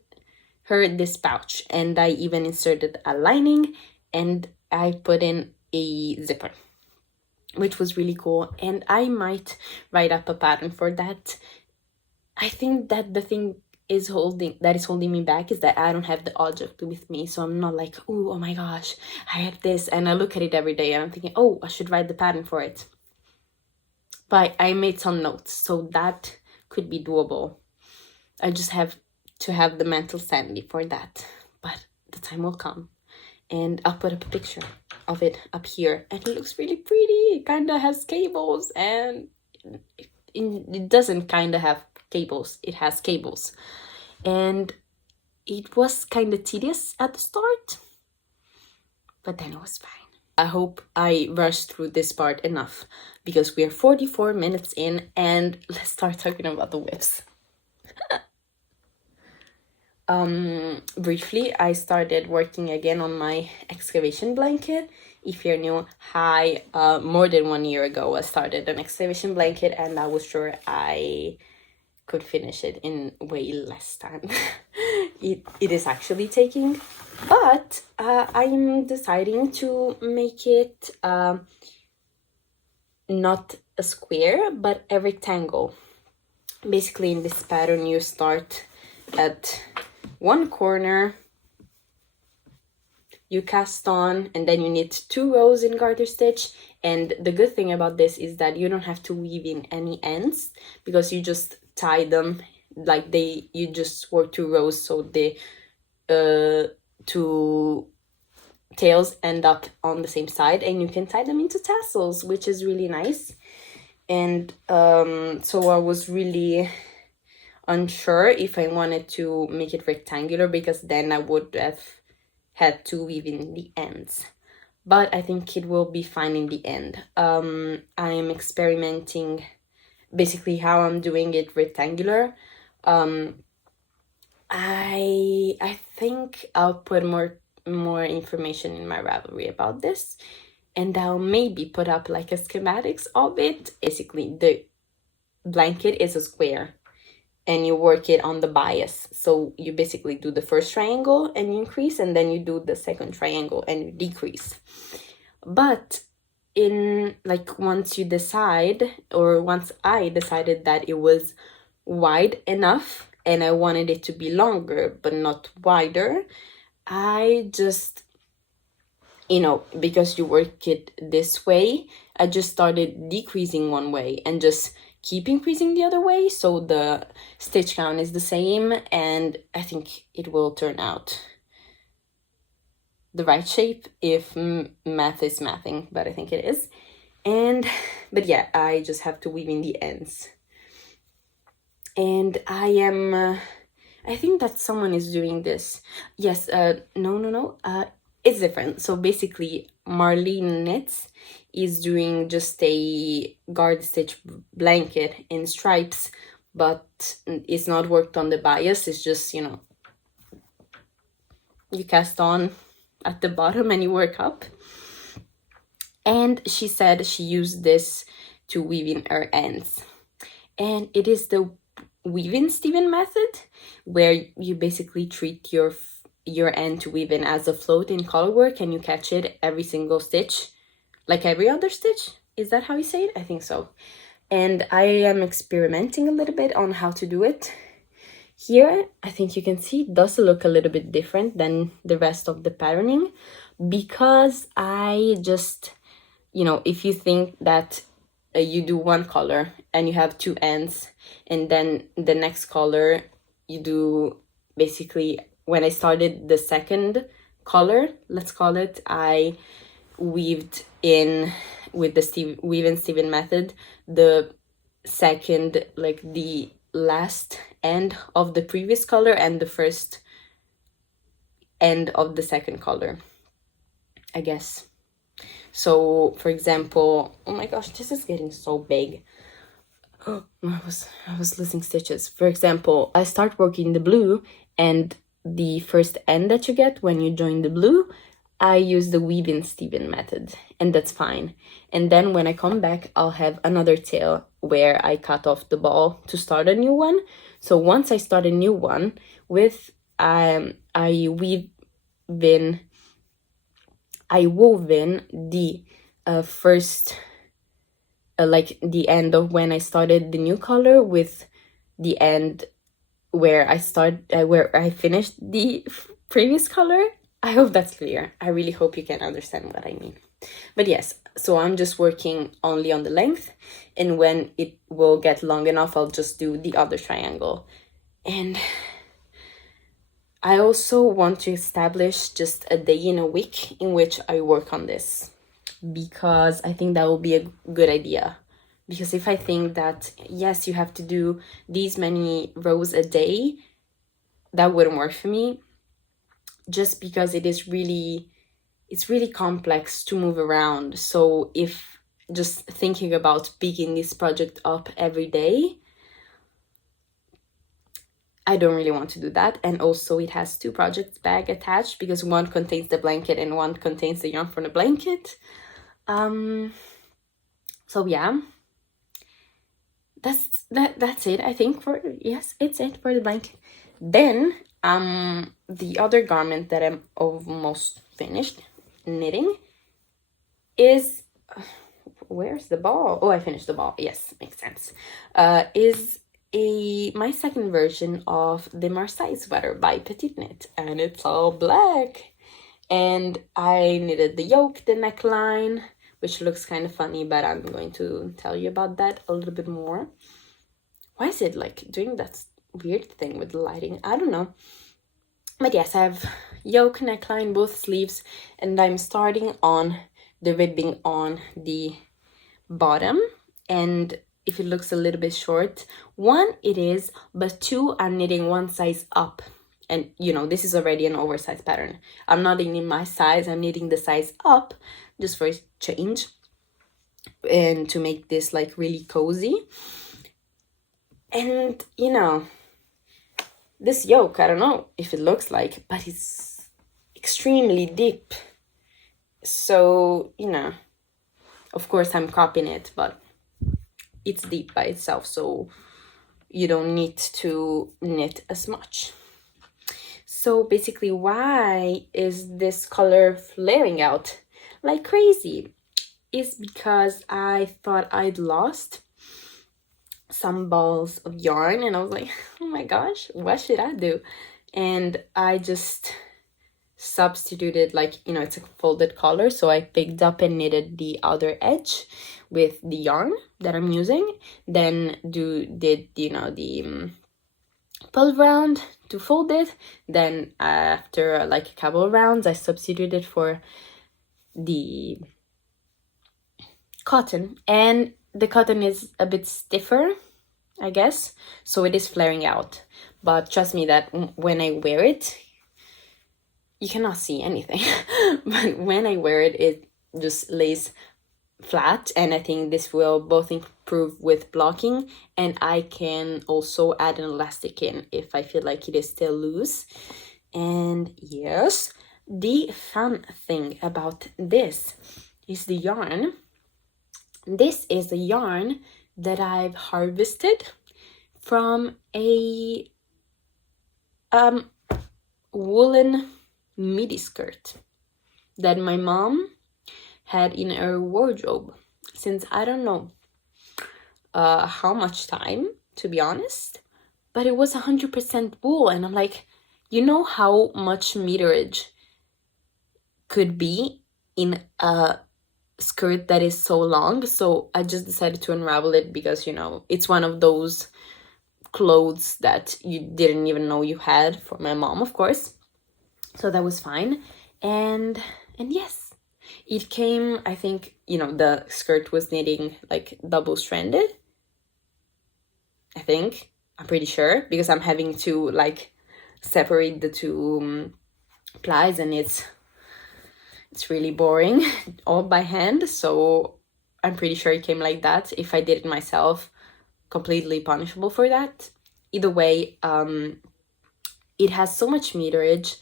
her this pouch, and I even inserted a lining, and I put in a zipper, which was really cool. And I might write up a pattern for that. I think that the thing is holding me back is that I don't have the object with me, so I'm not like, oh my gosh, I have this, and I look at it every day and I'm thinking, oh, I should write the pattern for it. But I made some notes, so that could be doable. I just have to have the mental sanity for that, but the time will come. And I'll put up a picture of it up here, and it looks really pretty. It kind of has cables, and it doesn't kind of have cables, it has cables. And it was kind of tedious at the start, but then it was fine. I hope I rushed through this part enough, because we are 44 minutes in, and let's start talking about the WIPs. Briefly, I started working again on my excavation blanket. If you're new, hi, more than 1 year ago I started an excavation blanket, and I was sure I could finish it in way less time. it is actually taking, but I'm deciding to make it not a square but a rectangle. Basically, in this pattern you start at one corner, you cast on, and then you knit 2 rows in garter stitch. And the good thing about this is that you don't have to weave in any ends, because you just tie them you just work 2 rows, so the 2 tails end up on the same side, and you can tie them into tassels, which is really nice. And so I was really unsure if I wanted to make it rectangular, because then I would have had to weave in the ends, but I think it will be fine in the end. I am experimenting basically how I'm doing it rectangular. I think I'll put more information in my Ravelry about this, and I'll maybe put up like a schematics of it. Basically, the blanket is a square, and you work it on the bias. So you basically do the first triangle and you increase, and then you do the second triangle and you decrease. But once I decided that it was wide enough and I wanted it to be longer but not wider, I just, because you work it this way, I just started decreasing one way and just keep increasing the other way, so the stitch count is the same, and I think it will turn out the right shape if math is mathing, but I think it is. But yeah, I just have to weave in the ends. And I think that someone is doing this. Yes, no, it's different. So basically, Marlene Knits is doing just a garter stitch blanket in stripes, but it's not worked on the bias. It's just, you cast on at the bottom and you work up. And she said she used this to weave in her ends. And it is the weave-in Steven method, where you basically treat your end to weave in as a float in colorwork, and you catch it every single stitch, like every other stitch. Is that how you say it? I think so. and I am experimenting a little bit on how to do it. Here, I think you can see it does look a little bit different than the rest of the patterning, because I just, you know, if you think that you do one color and you have two ends, and then the next color you do, basically when I started the second color, let's call it, I weaved in with the weave and Steven method the second, like the last end of the previous color and the first end of the second color, I guess. So for example, oh my gosh, this is getting so big. Oh, I was losing stitches. For example, I start working the blue, and the first end that you get when you join the blue, I use the weave in Steven method, and that's fine. And then when I come back, I'll have another tail where I cut off the ball to start a new one. So once I start a new one with, I wove in the first, like the end of when I started the new color with the end where I finished the previous color. I hope that's clear. I really hope you can understand what I mean. But yes, so I'm just working only on the length, and when it will get long enough, I'll just do the other triangle. And I also want to establish just a day in a week in which I work on this, because I think that will be a good idea. Because if I think that, yes, you have to do these many rows a day, that wouldn't work for me, just because it's really complex to move around. So if just thinking about picking this project up every day, I don't really want to do that. And also it has two project bag attached, because one contains the blanket and one contains the yarn from the blanket. So yeah, that's it, I think, for, yes, it's it for the blanket. Then the other garment that I'm almost finished knitting is, where's the ball? Oh, I finished the ball. Yes, makes sense. Is my second version of the Marseille sweater by Petite Knit, and it's all black. And I knitted the yoke, the neckline, which looks kind of funny, but I'm going to tell you about that a little bit more. Why is it like doing that weird thing with the lighting? I don't know. But yes, I have yoke, neckline, both sleeves, and I'm starting on the ribbing on the bottom. And if it looks a little bit short, one, it is, but two, I'm knitting one size up. And you know, this is already an oversized pattern. I'm not knitting my size, I'm knitting the size up just for a change, and to make this like really cozy. And you know, this yoke, I don't know if it looks like, but it's extremely deep. So, you know, of course I'm copying it, but it's deep by itself, so you don't need to knit as much. So basically, why is this color flaring out like crazy? Is because I thought I'd lost some balls of yarn, and I was like, oh my gosh, what should I do? And I just substituted, like, you know, it's a folded collar, so I picked up and knitted the outer edge with the yarn that I'm using, then did you know, the pull round to fold it. Then after like a couple of rounds, I substituted for the cotton, and the cotton is a bit stiffer, I guess, so it is flaring out. But trust me that when I wear it, you cannot see anything. But when I wear it, it just lays flat, and I think this will both improve with blocking, and I can also add an elastic in if I feel like it is still loose. And yes, the fun thing about this is the yarn. This is a yarn that I've harvested from a woolen midi skirt that my mom had in her wardrobe since, I don't know, how much time, to be honest, but it was 100% wool, and I'm like, you know how much meterage could be in a skirt that is so long? So I just decided to unravel it because, you know, it's one of those clothes that you didn't even know you had, for my mom, of course. So that was fine. And yes, it came, I think, you know, the skirt was knitting like double stranded, I think. I'm pretty sure, because I'm having to like separate the two plies, and it's really boring all by hand. So I'm pretty sure it came like that. If I did it myself, completely punishable for that. Either way, it has so much meterage,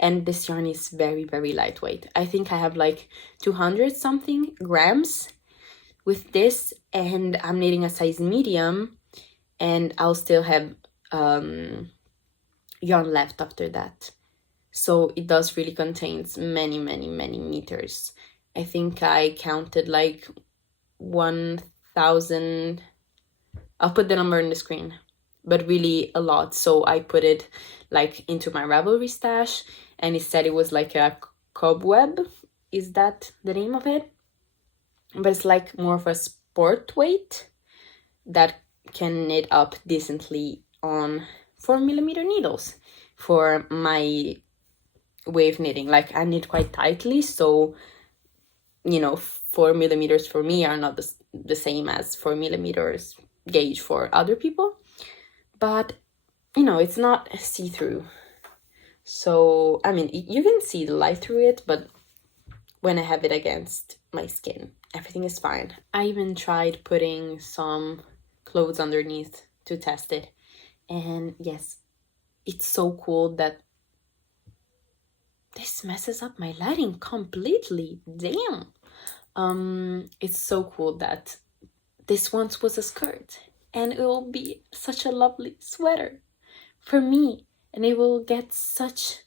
and this yarn is very, very lightweight. I think I have like 200 something grams with this, and I'm knitting a size medium, and I'll still have yarn left after that. So it does really contains many, many, many meters. I think I counted like 1,000. I'll put the number on the screen, but really a lot. So I put it like into my Ravelry stash, and it said it was like a cobweb. Is that the name of it? But it's like more of a sport weight that can knit up decently on 4mm needles for my way of knitting. Like, I knit quite tightly, so, you know, 4mm for me are not the same as 4mm gauge for other people. But, you know, it's not see-through. So, I mean, you can see the light through it, but when I have it against my skin, everything is fine. I even tried putting some clothes underneath to test it. And yes, it's so cool that this messes up my lighting completely. Damn. It's so cool that this once was a skirt, and it will be such a lovely sweater for me, and it will get such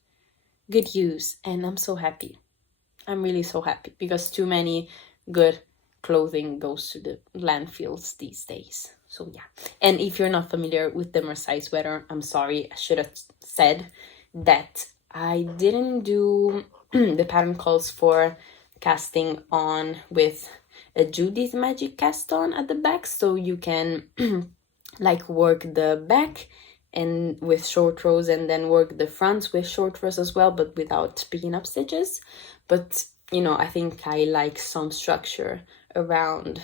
good use, and I'm so happy. I'm really so happy, because too many good clothing goes to the landfills these days. So yeah. And if you're not familiar with the marseille sweater, I'm sorry, I should have said that I didn't do the pattern calls for casting on with a Judy's Magic cast on at the back, so you can like work the back and with short rows, and then work the fronts with short rows as well, but without picking up stitches. But, you know, I think I like some structure around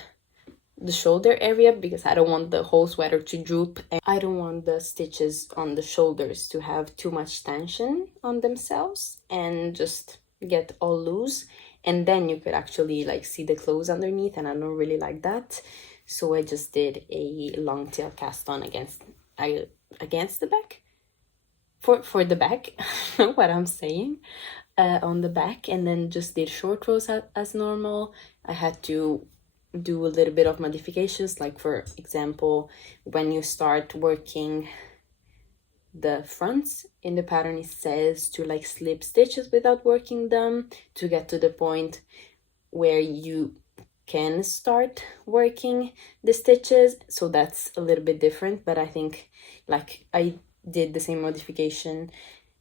the shoulder area, because I don't want the whole sweater to droop, and I don't want the stitches on the shoulders to have too much tension on themselves and just get all loose, and then you could actually like see the clothes underneath, and I don't really like that. So I just did a long tail cast on against the back, for the back, what I'm saying, on the back, and then just did short rows as normal. I had to do a little bit of modifications, like for example, when you start working the fronts in the pattern, it says to like slip stitches without working them, to get to the point where you can start working the stitches. So that's a little bit different, but I think like I did the same modification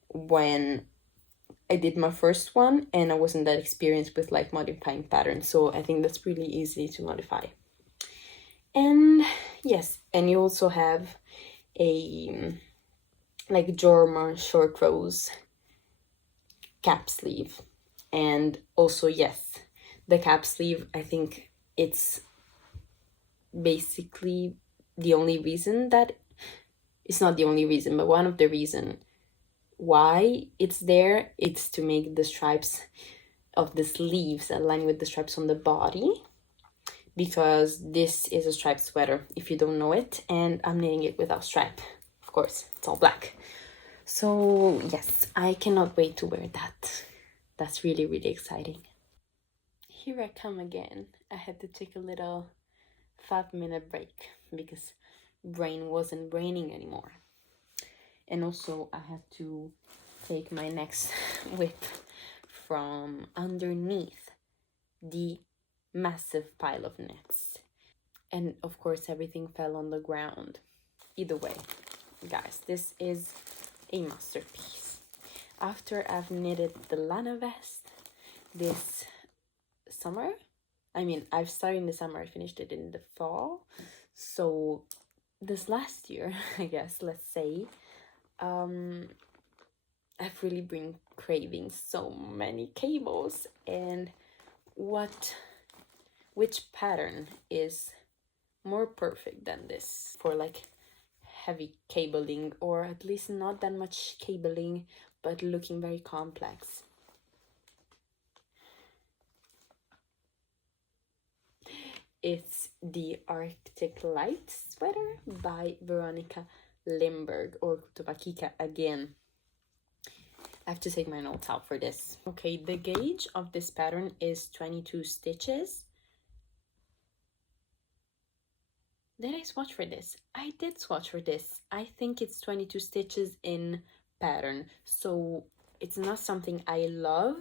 when I did my first one, and I wasn't that experienced with like modifying patterns, so I think that's really easy to modify. And yes, and you also have a like Jorma short rows cap sleeve, and also yes, the cap sleeve, I think it's basically the only reason that it's not the only reason, but one of the reason why it's there. It's to make the stripes of the sleeves align with the stripes on the body, because this is a striped sweater, if you don't know it, and I'm knitting it without stripe. Of course, it's all black. So yes, I cannot wait to wear that. That's really, really exciting. Here I come again. I had to take a little 5-minute break because brain wasn't braining anymore. And also I had to take my next WIP from underneath the massive pile of knits. And of course, everything fell on the ground. Either way, guys, this is a masterpiece. After I've knitted the Lana vest this summer, I mean, I've started in the summer, I finished it in the fall. So this last year, I guess, let's say, I've really been craving so many cables. And which pattern is more perfect than this for like heavy cabling, or at least not that much cabling but looking very complex? It's the Arctic Light sweater by Veronica Limberg, or Kutubakika again. I have to take my notes out for this. Okay, the gauge of this pattern is 22 stitches. Did I swatch for this? I did swatch for this. I think it's 22 stitches in pattern. So it's not something I love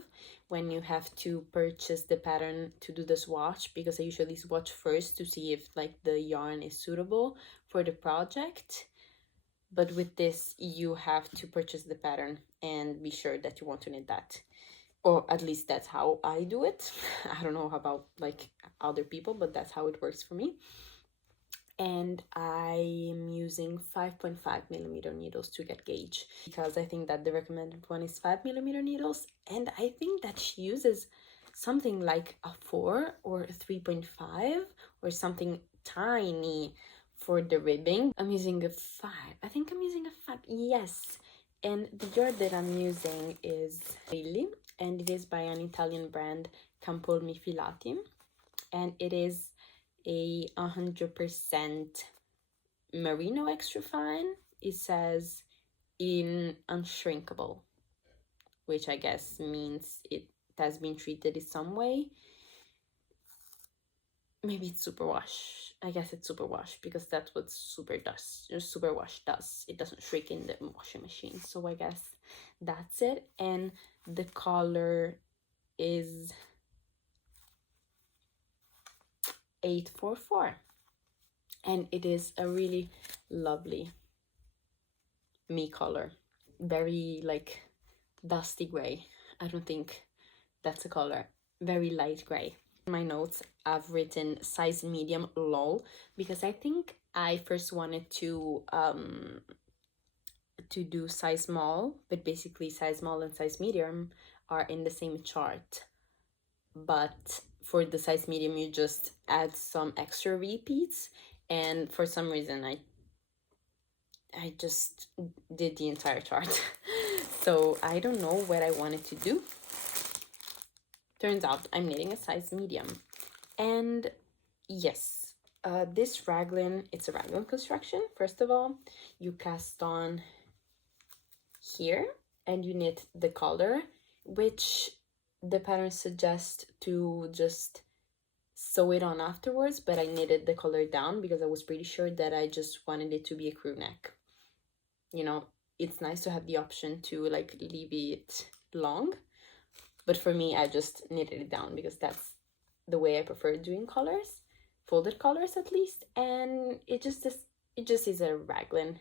when you have to purchase the pattern to do the swatch, because I usually swatch first to see if like the yarn is suitable for the project. But with this, you have to purchase the pattern and be sure that you want to knit that. Or at least that's how I do it. I don't know about like other people, but that's how it works for me. And I am using 5.5 millimeter needles to get gauge, because I think that the recommended one is 5 millimeter needles, and I think that she uses something like a 4 or a 3.5 or something tiny for the ribbing. I'm using a 5. I think I'm using a 5. Yes. And the yarn that I'm using is Lily, and it is by an Italian brand, Campolmi Filati, and it is a 100% merino extra fine. It says in unshrinkable, which I guess means it has been treated in some way. Maybe it's superwash. I guess it's superwash, because that's what superwash does. It doesn't shrink in the washing machine. So I guess that's it. And the color is 844, and it is a really lovely me color, very like dusty gray. I don't think that's a color. Very light gray. In my notes, I've written size medium lol, because I think I first wanted to do size small, but basically size small and size medium are in the same chart. But for the size medium, you just add some extra repeats, and for some reason I just did the entire chart. So I don't know what I wanted to do. Turns out I'm knitting a size medium. And yes, this raglan, it's a raglan construction. First of all, you cast on here and you knit the collar, which the pattern suggests to just sew it on afterwards, but I knitted the collar down because I was pretty sure that I just wanted it to be a crew neck. You know, it's nice to have the option to like leave it long, but for me, I just knitted it down because that's the way I prefer doing collars, folded collars at least. And it just is a raglan,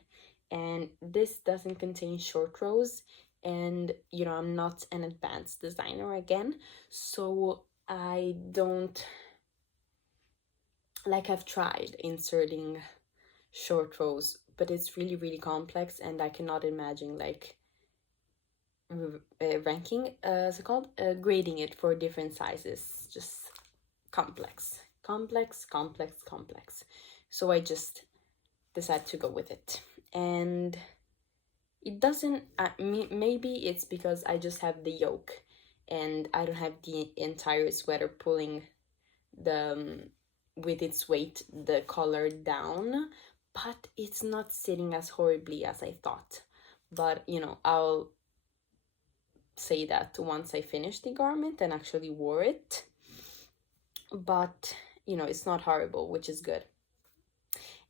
and this doesn't contain short rows. And you know, I'm not an advanced designer again, so I don't like, I've tried inserting short rows, but it's really, really complex, and I cannot imagine like ranking, what's it called? Grading it for different sizes. Just complex. So I just decided to go with it. And it doesn't, maybe it's because I just have the yoke and I don't have the entire sweater pulling the with its weight the collar down, but it's not sitting as horribly as I thought. But you know, I'll say that once I finish the garment and actually wore it. But you know, it's not horrible, which is good.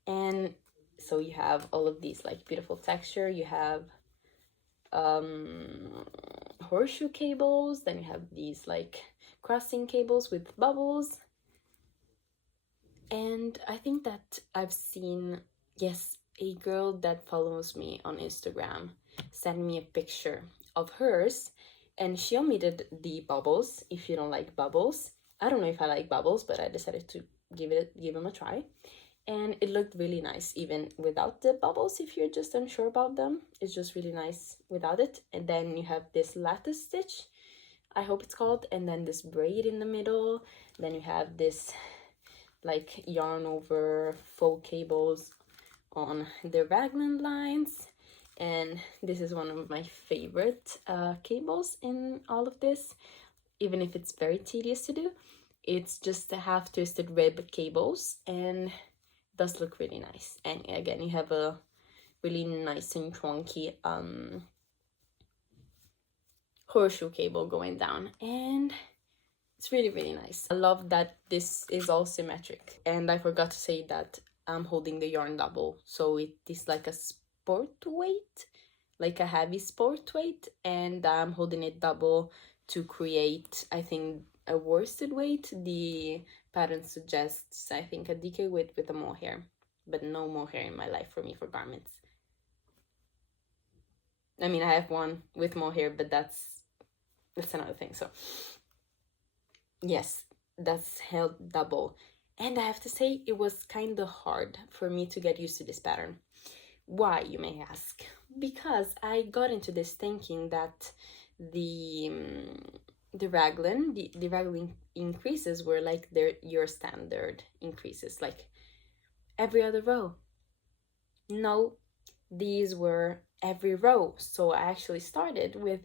And so you have all of these like beautiful texture. You have horseshoe cables, then you have these like crossing cables with bubbles. And I think that I've seen, yes, a girl that follows me on Instagram sent me a picture of hers, and she omitted the bubbles. If you don't like bubbles, I don't know if I like bubbles, but I decided to give them a try. And it looked really nice even without the bubbles. If you're just unsure about them, it's just really nice without it. And then you have this lattice stitch, I hope it's called, and then this braid in the middle. Then you have this like yarn over faux cables on the raglan lines, and this is one of my favorite cables in all of this, even if it's very tedious to do. It's just the half twisted rib cables, and does look really nice. And again, you have a really nice and chunky horseshoe cable going down, and it's really, really nice. I love that this is all symmetric. And I forgot to say that I'm holding the yarn double, so it is like a sport weight, like a heavy sport weight, and I'm holding it double to create, I think, a worsted weight. The pattern suggests, I think, a DK weight with a mohair, but no mohair in my life for me for garments. I mean, I have one with mohair, but that's another thing. So yes, that's held double. And I have to say, it was kind of hard for me to get used to this pattern. Why, you may ask? Because I got into this thinking that the raglan increases were like your standard increases, like every other row. No, these were every row. So I actually started with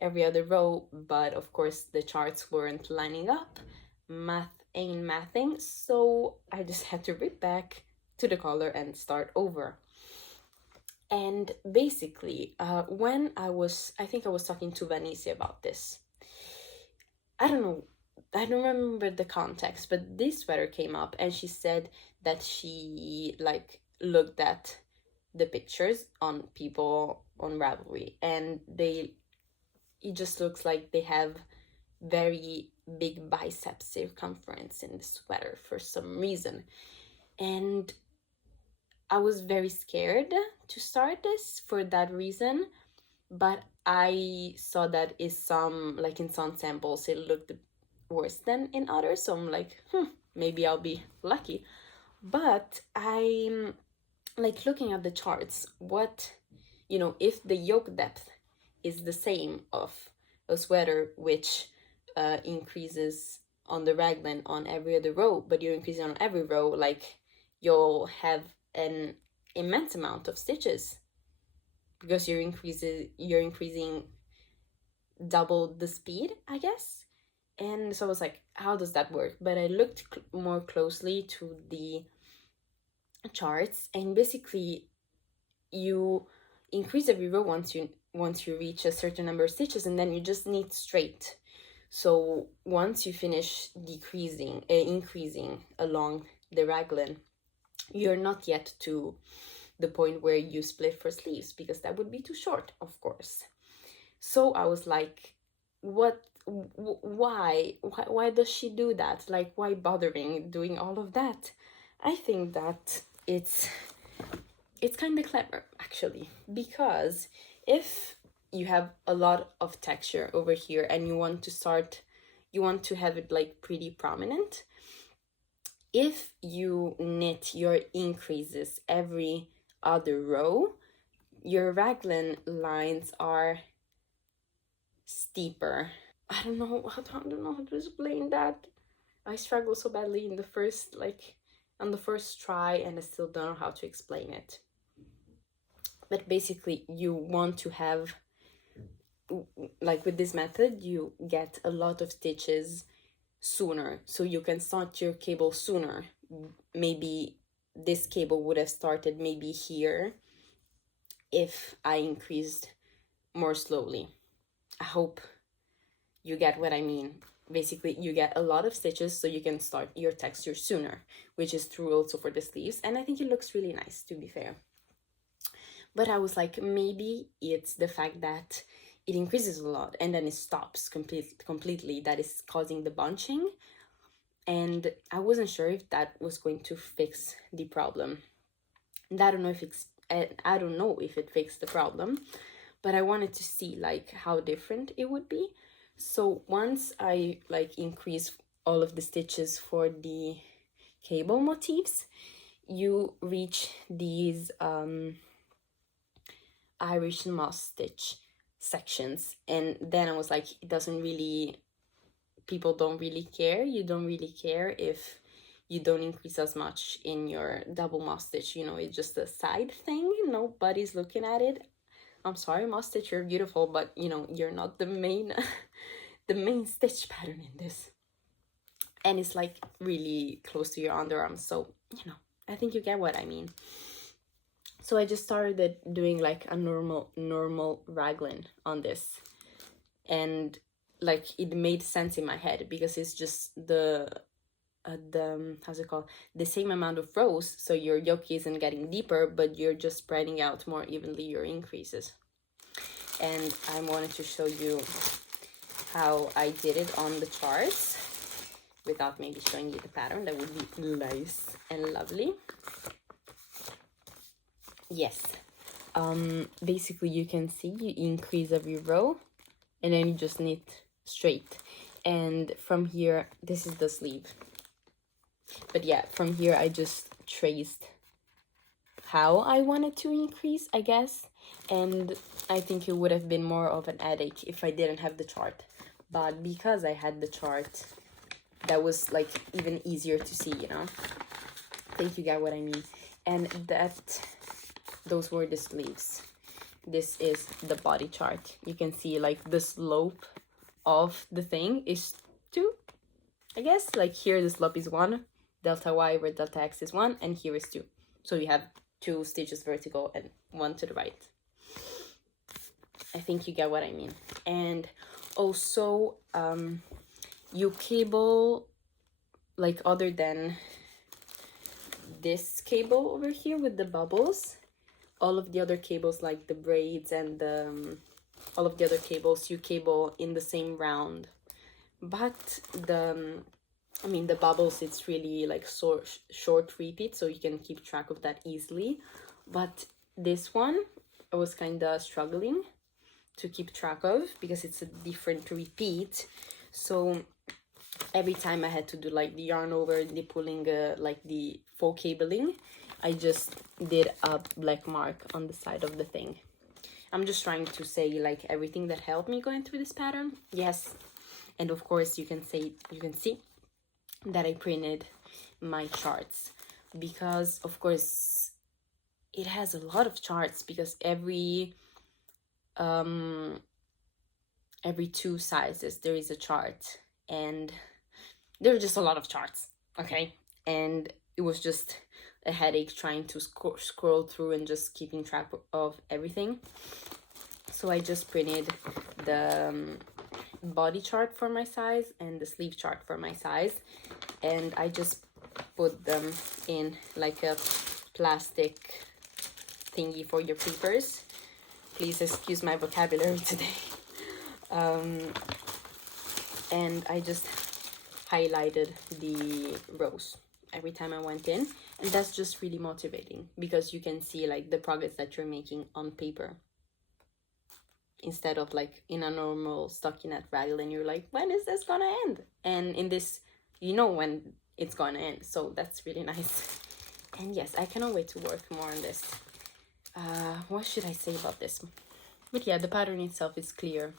every other row, but of course the charts weren't lining up. Math ain't mathing, so I just had to rip back to the color and start over. And basically, when I think I was talking to Vanessa about this. I don't know, I don't remember the context, but this sweater came up and she said that she like looked at the pictures on people on Ravelry, and it just looks like they have very big bicep circumference in the sweater for some reason. And I was very scared to start this for that reason, but I saw that in some samples it looked worse than in others, so I'm like, maybe I'll be lucky. But I'm like looking at the charts, what, if the yoke depth is the same of a sweater which increases on the raglan on every other row, but you're increasing on every row, like you'll have an immense amount of stitches because you're increasing double the speed, I guess. And so I was like, how does that work? But I looked more closely to the charts, and basically you increase every row once you reach a certain number of stitches, and then you just knit straight. So once you finish increasing along the raglan, you're not yet to the point where you split for sleeves, because that would be too short, of course. So I was like, why does she do that? Like, why bothering doing all of that? I think that it's kind of clever, actually, because if you have a lot of texture over here and you want to have it like pretty prominent, if you knit your increases every other row, your raglan lines are steeper. I don't know how to explain that. I struggle so badly on the first try, and I still don't know how to explain it. But basically, you want to have, like with this method, you get a lot of stitches sooner, so you can start your cable sooner. Maybe this cable would have started maybe here if I increased more slowly. I hope you get what I mean. Basically, you get a lot of stitches so you can start your texture sooner, which is true also for the sleeves, and I think it looks really nice, to be fair. But I was like, maybe it's the fact that it increases a lot and then it stops completely that is causing the bunching. and I wasn't sure if that was going to fix the problem. And I don't know if it fixed the problem, but I wanted to see like how different it would be. So once I like increase all of the stitches for the cable motifs, you reach these Irish moss stitch sections, and then I was like, it doesn't really, people don't really care. You don't really care if you don't increase as much in your double moss stitch, you know, it's just a side thing, nobody's looking at it. I'm sorry, moss stitch, you're beautiful, but you know, you're not the main the main stitch pattern in this. And it's like really close to your underarm, so you know, I think you get what I mean. So I just started doing like a normal raglan on this, and like it made sense in my head because it's just the how's it called, the same amount of rows, so your yoke isn't getting deeper, but you're just spreading out more evenly your increases. And I wanted to show you how I did it on the charts without maybe showing you the pattern. That would be nice and lovely. Yes, basically you can see you increase every row and then you just knit straight, and from here, this is the sleeve, but yeah, from here I just traced how I wanted to increase, I guess, and I think it would have been more of an headache if I didn't have the chart, but because I had the chart, that was like even easier to see, you know. I think you get what I mean. And those were the sleeves. This is the body chart. You can see like the slope of the thing is 2, I guess. Like here the slope is 1, delta y where delta x is 1, and here is 2. So you have 2 stitches vertical and 1 to the right. I think you get what I mean. And also you cable, like other than this cable over here with the bubbles, all of the other cables like the braids and all of the other cables you cable in the same round. But the bubbles, it's really like short repeat, so you can keep track of that easily. But this one I was kind of struggling to keep track of because it's a different repeat. So every time I had to do like the yarn over, the pulling, like the faux cabling, I just did a black mark on the side of the thing. I'm just trying to say like everything that helped me going through this pattern. Yes, and of course you can see that I printed my charts, because of course it has a lot of charts, because every 2 sizes there is a chart, and there are just a lot of charts, okay? And it was just a headache trying to scroll through and just keeping track of everything. So I just printed the body chart for my size and the sleeve chart for my size, and I just put them in like a plastic thingy for your papers. Please excuse my vocabulary today. And I just highlighted the rows every time I went in, and that's just really motivating because you can see like the progress that you're making on paper instead of like in a normal stockinette raglan, and you're like, when is this gonna end? And in this, you know when it's gonna end, so that's really nice. And yes, I cannot wait to work more on this. What should I say about this? But yeah, the pattern itself is clear.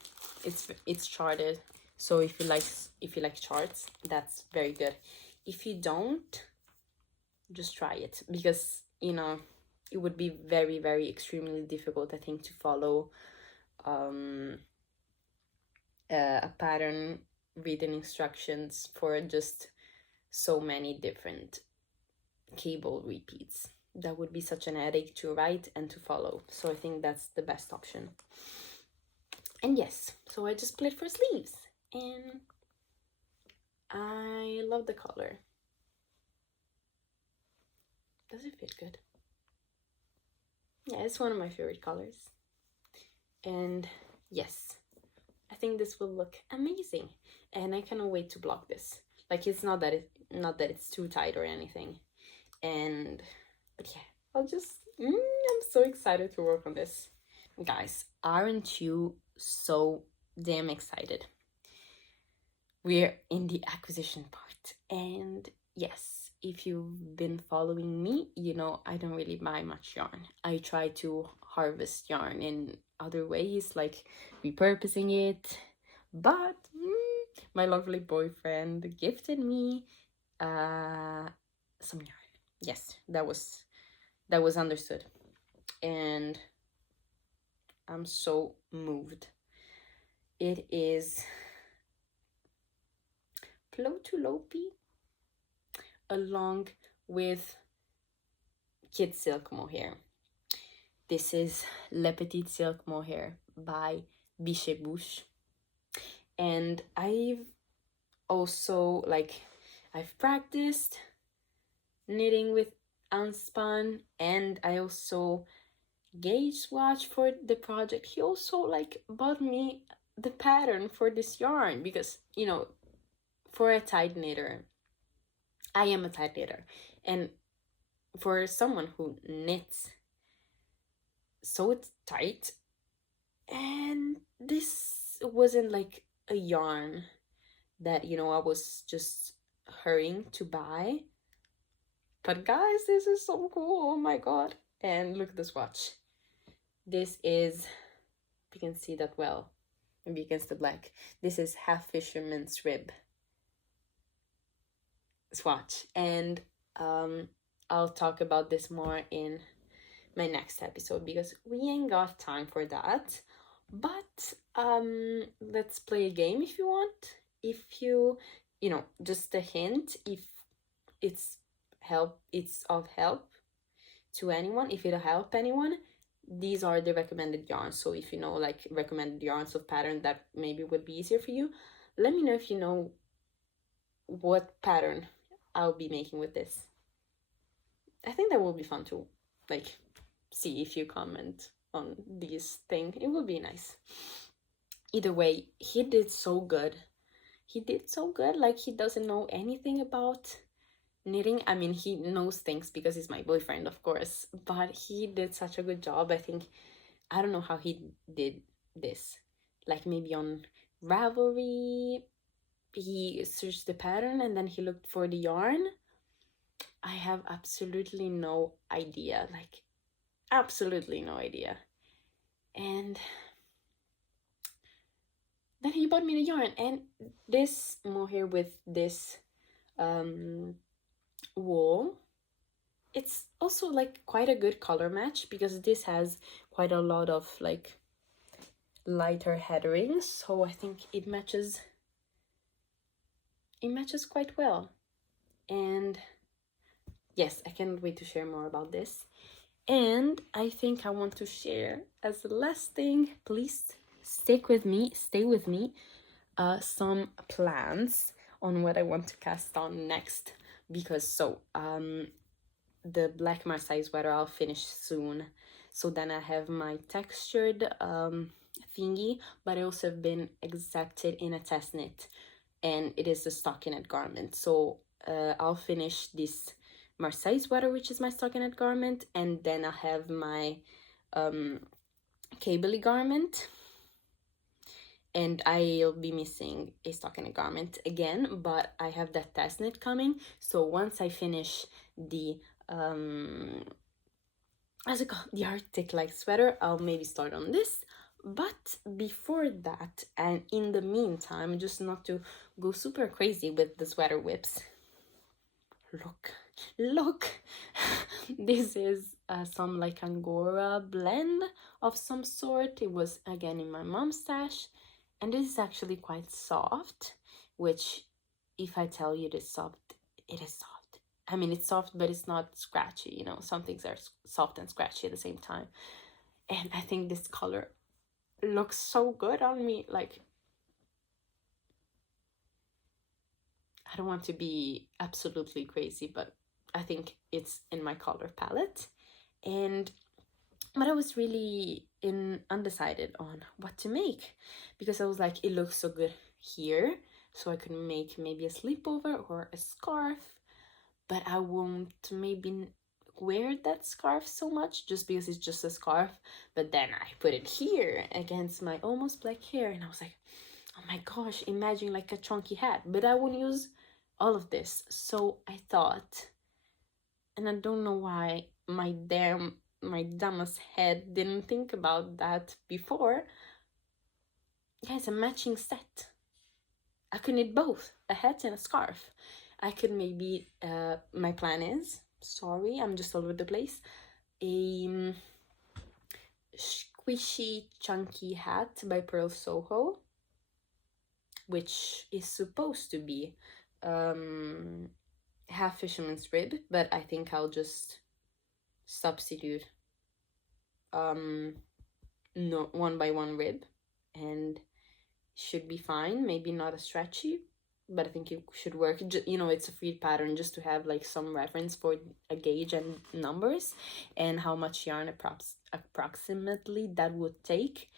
It's charted. So if you like charts, that's very good. If you don't, just try it, because you know it would be very, very extremely difficult, I think, to follow a pattern, written instructions for just so many different cable repeats. That would be such an headache to write and to follow. So I think that's the best option. And yes, so I just split for sleeves, and I love the color. Does it fit good? Yeah, it's one of my favorite colors. And yes, I think this will look amazing, and I cannot wait to block this. Like, it's not that not that it's too tight or anything. And but yeah, I'm so excited to work on this. Guys, aren't you so damn excited? We're in the acquisition part, and yes, if you've been following me, you know I don't really buy much yarn. I try to harvest yarn in other ways, like repurposing it, but my lovely boyfriend gifted me some yarn. Yes, that was understood, and I'm so moved. It is Plotulopi along with Kid Silk Mohair. This is Le Petit Silk Mohair by Bichebouche. And I've also, I've practiced knitting with unspun, and I also gauge swatch for the project. He also bought me the pattern for this yarn because, you know, for a tight knitter, I am a tight knitter, and for someone who knits so tight, and this wasn't like a yarn that, you know, I was just hurrying to buy. But guys, this is so cool. Oh my god. And look at the swatch. This is, you can see that well, maybe against the black. This is half fisherman's rib swatch, and I'll talk about this more in my next episode because we ain't got time for that. But let's play a game if you want. If you know, just a hint, if it's of help to anyone, if it'll help anyone, these are the recommended yarns. So if you know like recommended yarns of pattern that maybe would be easier for you, let me know if you know what pattern I'll be making with this. I think that will be fun to see if you comment on this thing. It will be nice. Either way, he did so good. He doesn't know anything about knitting. I mean, he knows things because he's my boyfriend, of course, but he did such a good job. I don't know how he did this. Like maybe on Ravelry, he searched the pattern and then he looked for the yarn. I have absolutely no idea, absolutely no idea. And then he bought me the yarn, and this mohair with this wool, it's also quite a good color match because this has quite a lot of lighter headerings, so I think it matches quite well. And yes, I can't wait to share more about this. And I think I want to share as the last thing, please stay with me, some plans on what I want to cast on next, because the black marseille sweater I'll finish soon, so then I have my textured thingy, but I also have been exacted in a test knit, and it is a stockinette garment, so I'll finish this marseille sweater, which is my stockinette garment, and then I have my cabley garment, and I'll be missing a stockinette garment again, but I have that test knit coming. So once I finish the the Arctic sweater, I'll maybe start on this. But before that, and in the meantime, just not to go super crazy with the sweater whips, look this is some Angora blend of some sort. It was again in my mom's stash, and this is actually quite soft, which if I tell you it is soft, it is soft. I mean, it's soft, but it's not scratchy, you know. Some things are soft and scratchy at the same time, and I think this color looks so good on me. I don't want to be absolutely crazy, but I think it's in my color palette. But I was really undecided on what to make, because I was like, it looks so good here, so I could make maybe a sleepover or a scarf, but I won't maybe wear that scarf so much just because it's just a scarf. But then I put it here against my almost black hair, and I was like, oh my gosh, imagine like a chunky hat. But I won't use all of this. So I thought, and I don't know why my dumbass head didn't think about that before. Guys, a matching set. I could knit both, a hat and a scarf. I could maybe, my plan is, sorry, I'm just all over the place, a squishy chunky hat by Pearl Soho, which is supposed to be half fisherman's rib, but I think I'll just substitute no 1x1 rib, and should be fine. Maybe not as stretchy, but I think it should work. You know, it's a free pattern just to have like some reference for a gauge and numbers and how much yarn approximately that would take.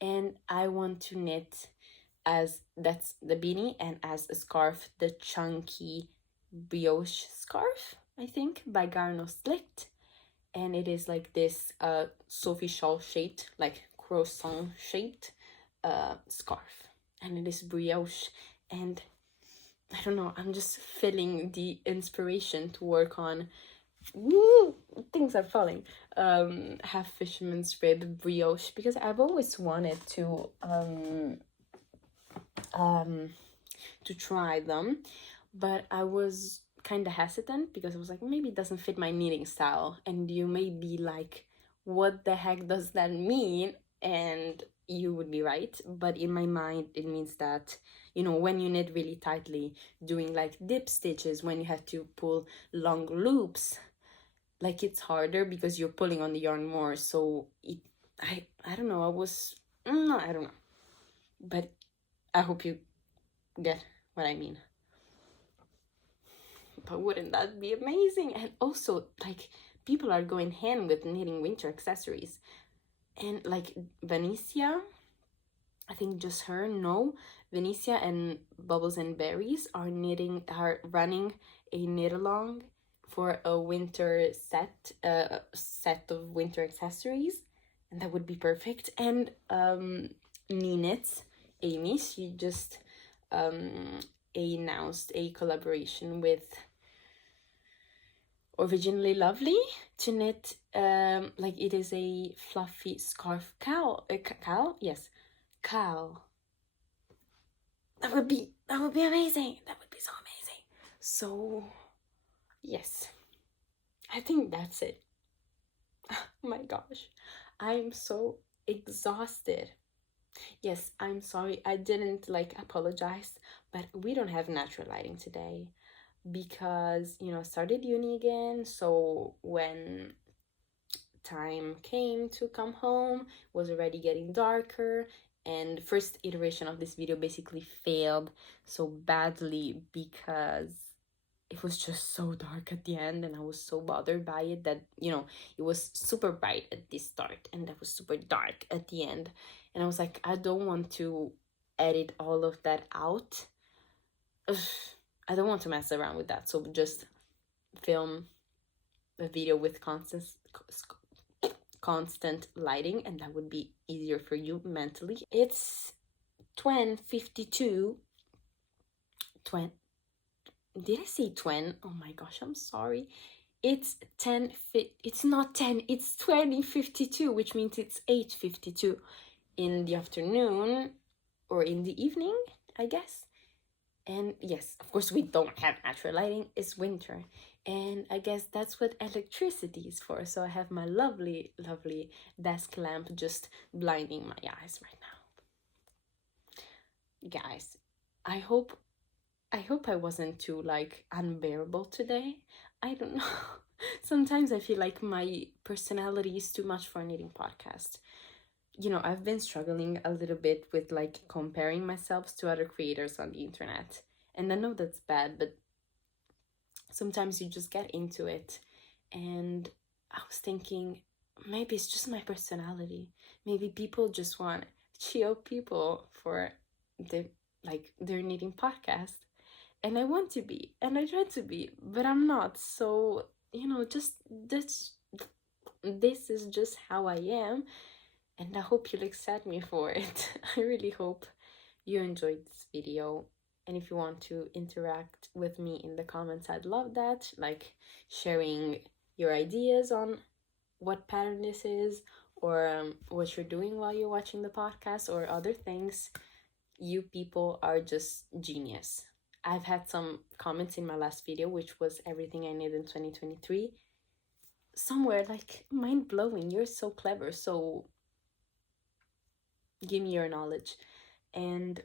And I want to knit, as that's the beanie, and as a scarf, the chunky brioche scarf, I think, by Garno Slicked. And it is like this Sophie shawl shaped, like croissant shaped scarf, and it is brioche. And I don't know, I'm just feeling the inspiration to work on, woo, things are falling, half fisherman's rib brioche, because I've always wanted to try them, but I was kind of hesitant because I was like, maybe it doesn't fit my knitting style. And you may be like, what the heck does that mean? And you would be right, but in my mind it means that, you know, when you knit really tightly, doing like dip stitches, when you have to pull long loops, like it's harder because you're pulling on the yarn more. So I don't know, I don't know, but I hope you get what I mean. But wouldn't that be amazing? And also, like, people are going hand with knitting winter accessories. And like Venetia, I think just her, no, Venetia and Bubbles and Berries are running a knit along for a winter set of winter accessories, and that would be perfect. And Knits, Amy, she just announced a collaboration with Originally Lovely to knit, like it is a fluffy scarf cowl. Yes, cowl. That would be amazing. That would be so amazing. So yes, I think that's it. Oh my gosh, I'm so exhausted. Yes, I'm sorry, I didn't like apologize, but we don't have natural lighting today because, you know, I started uni again. So when time came to come home, it was already getting darker, and the first iteration of this video basically failed so badly because it was just so dark at the end, and I was so bothered by it that, you know, it was super bright at the start and that was super dark at the end, and I was like, I don't want to edit all of that out. Ugh, I don't want to mess around with that, so just film a video with constant lighting, and that would be easier for you mentally. It's 12:52. Did I say 20? Oh my gosh, I'm sorry. It's 10. It's not 10. It's 20:52, which means it's 8:52 in the afternoon or in the evening, I guess. And yes, of course, we don't have natural lighting. It's winter, and I guess that's what electricity is for. So I have my lovely, lovely desk lamp just blinding my eyes right now. Guys, I hope I wasn't too like unbearable today. I don't know. Sometimes I feel like my personality is too much for a knitting podcast. You know, I've been struggling a little bit with like comparing myself to other creators on the internet. And I know that's bad, but sometimes you just get into it. And I was thinking, maybe it's just my personality. Maybe people just want chill people for the like their knitting podcast. And I want to be, and I try to be, but I'm not. So, you know, just this is just how I am, and I hope you'll accept me for it. I really hope you enjoyed this video. And if you want to interact with me in the comments, I'd love that, like sharing your ideas on what pattern this is, or what you're doing while you're watching the podcast, or other things. You people are just genius. I've had some comments in my last video, which was everything I knit in 2023. Somewhere like, mind-blowing, you're so clever, so give me your knowledge. And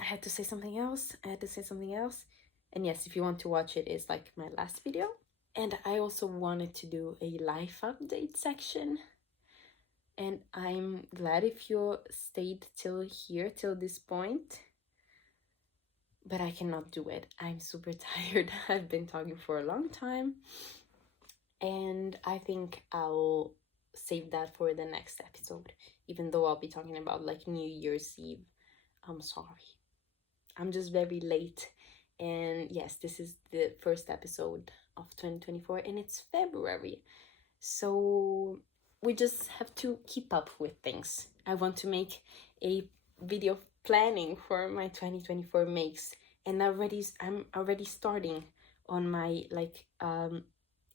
I had to say something else. And yes, if you want to watch it, it's like my last video. And I also wanted to do a life update section. And I'm glad if you stayed till this point. But I cannot do it. I'm super tired. I've been talking for a long time. And I think I'll save that for the next episode. Even though I'll be talking about like New Year's Eve. I'm sorry. I'm just very late. And yes, this is the first episode of 2024 and it's February. So we just have to keep up with things. I want to make a video planning for my 2024 makes, and I'm already starting on my like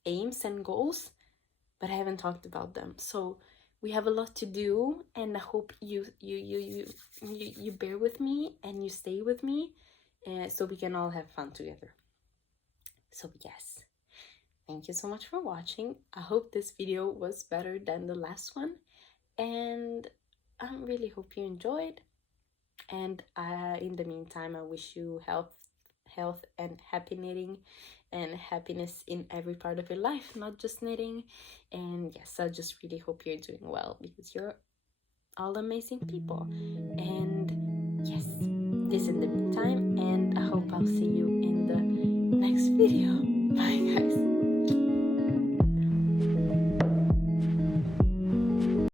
aims and goals, but I haven't talked about them. So we have a lot to do, and I hope you bear with me and you stay with me, so we can all have fun together. So yes, thank you so much for watching. I hope this video was better than the last one, and I really hope you enjoyed. And in the meantime, I wish you health and happy knitting and happiness in every part of your life, not just knitting. And yes, I just really hope you're doing well, because you're all amazing people. And yes, this in the meantime, and I hope I'll see you in the next video.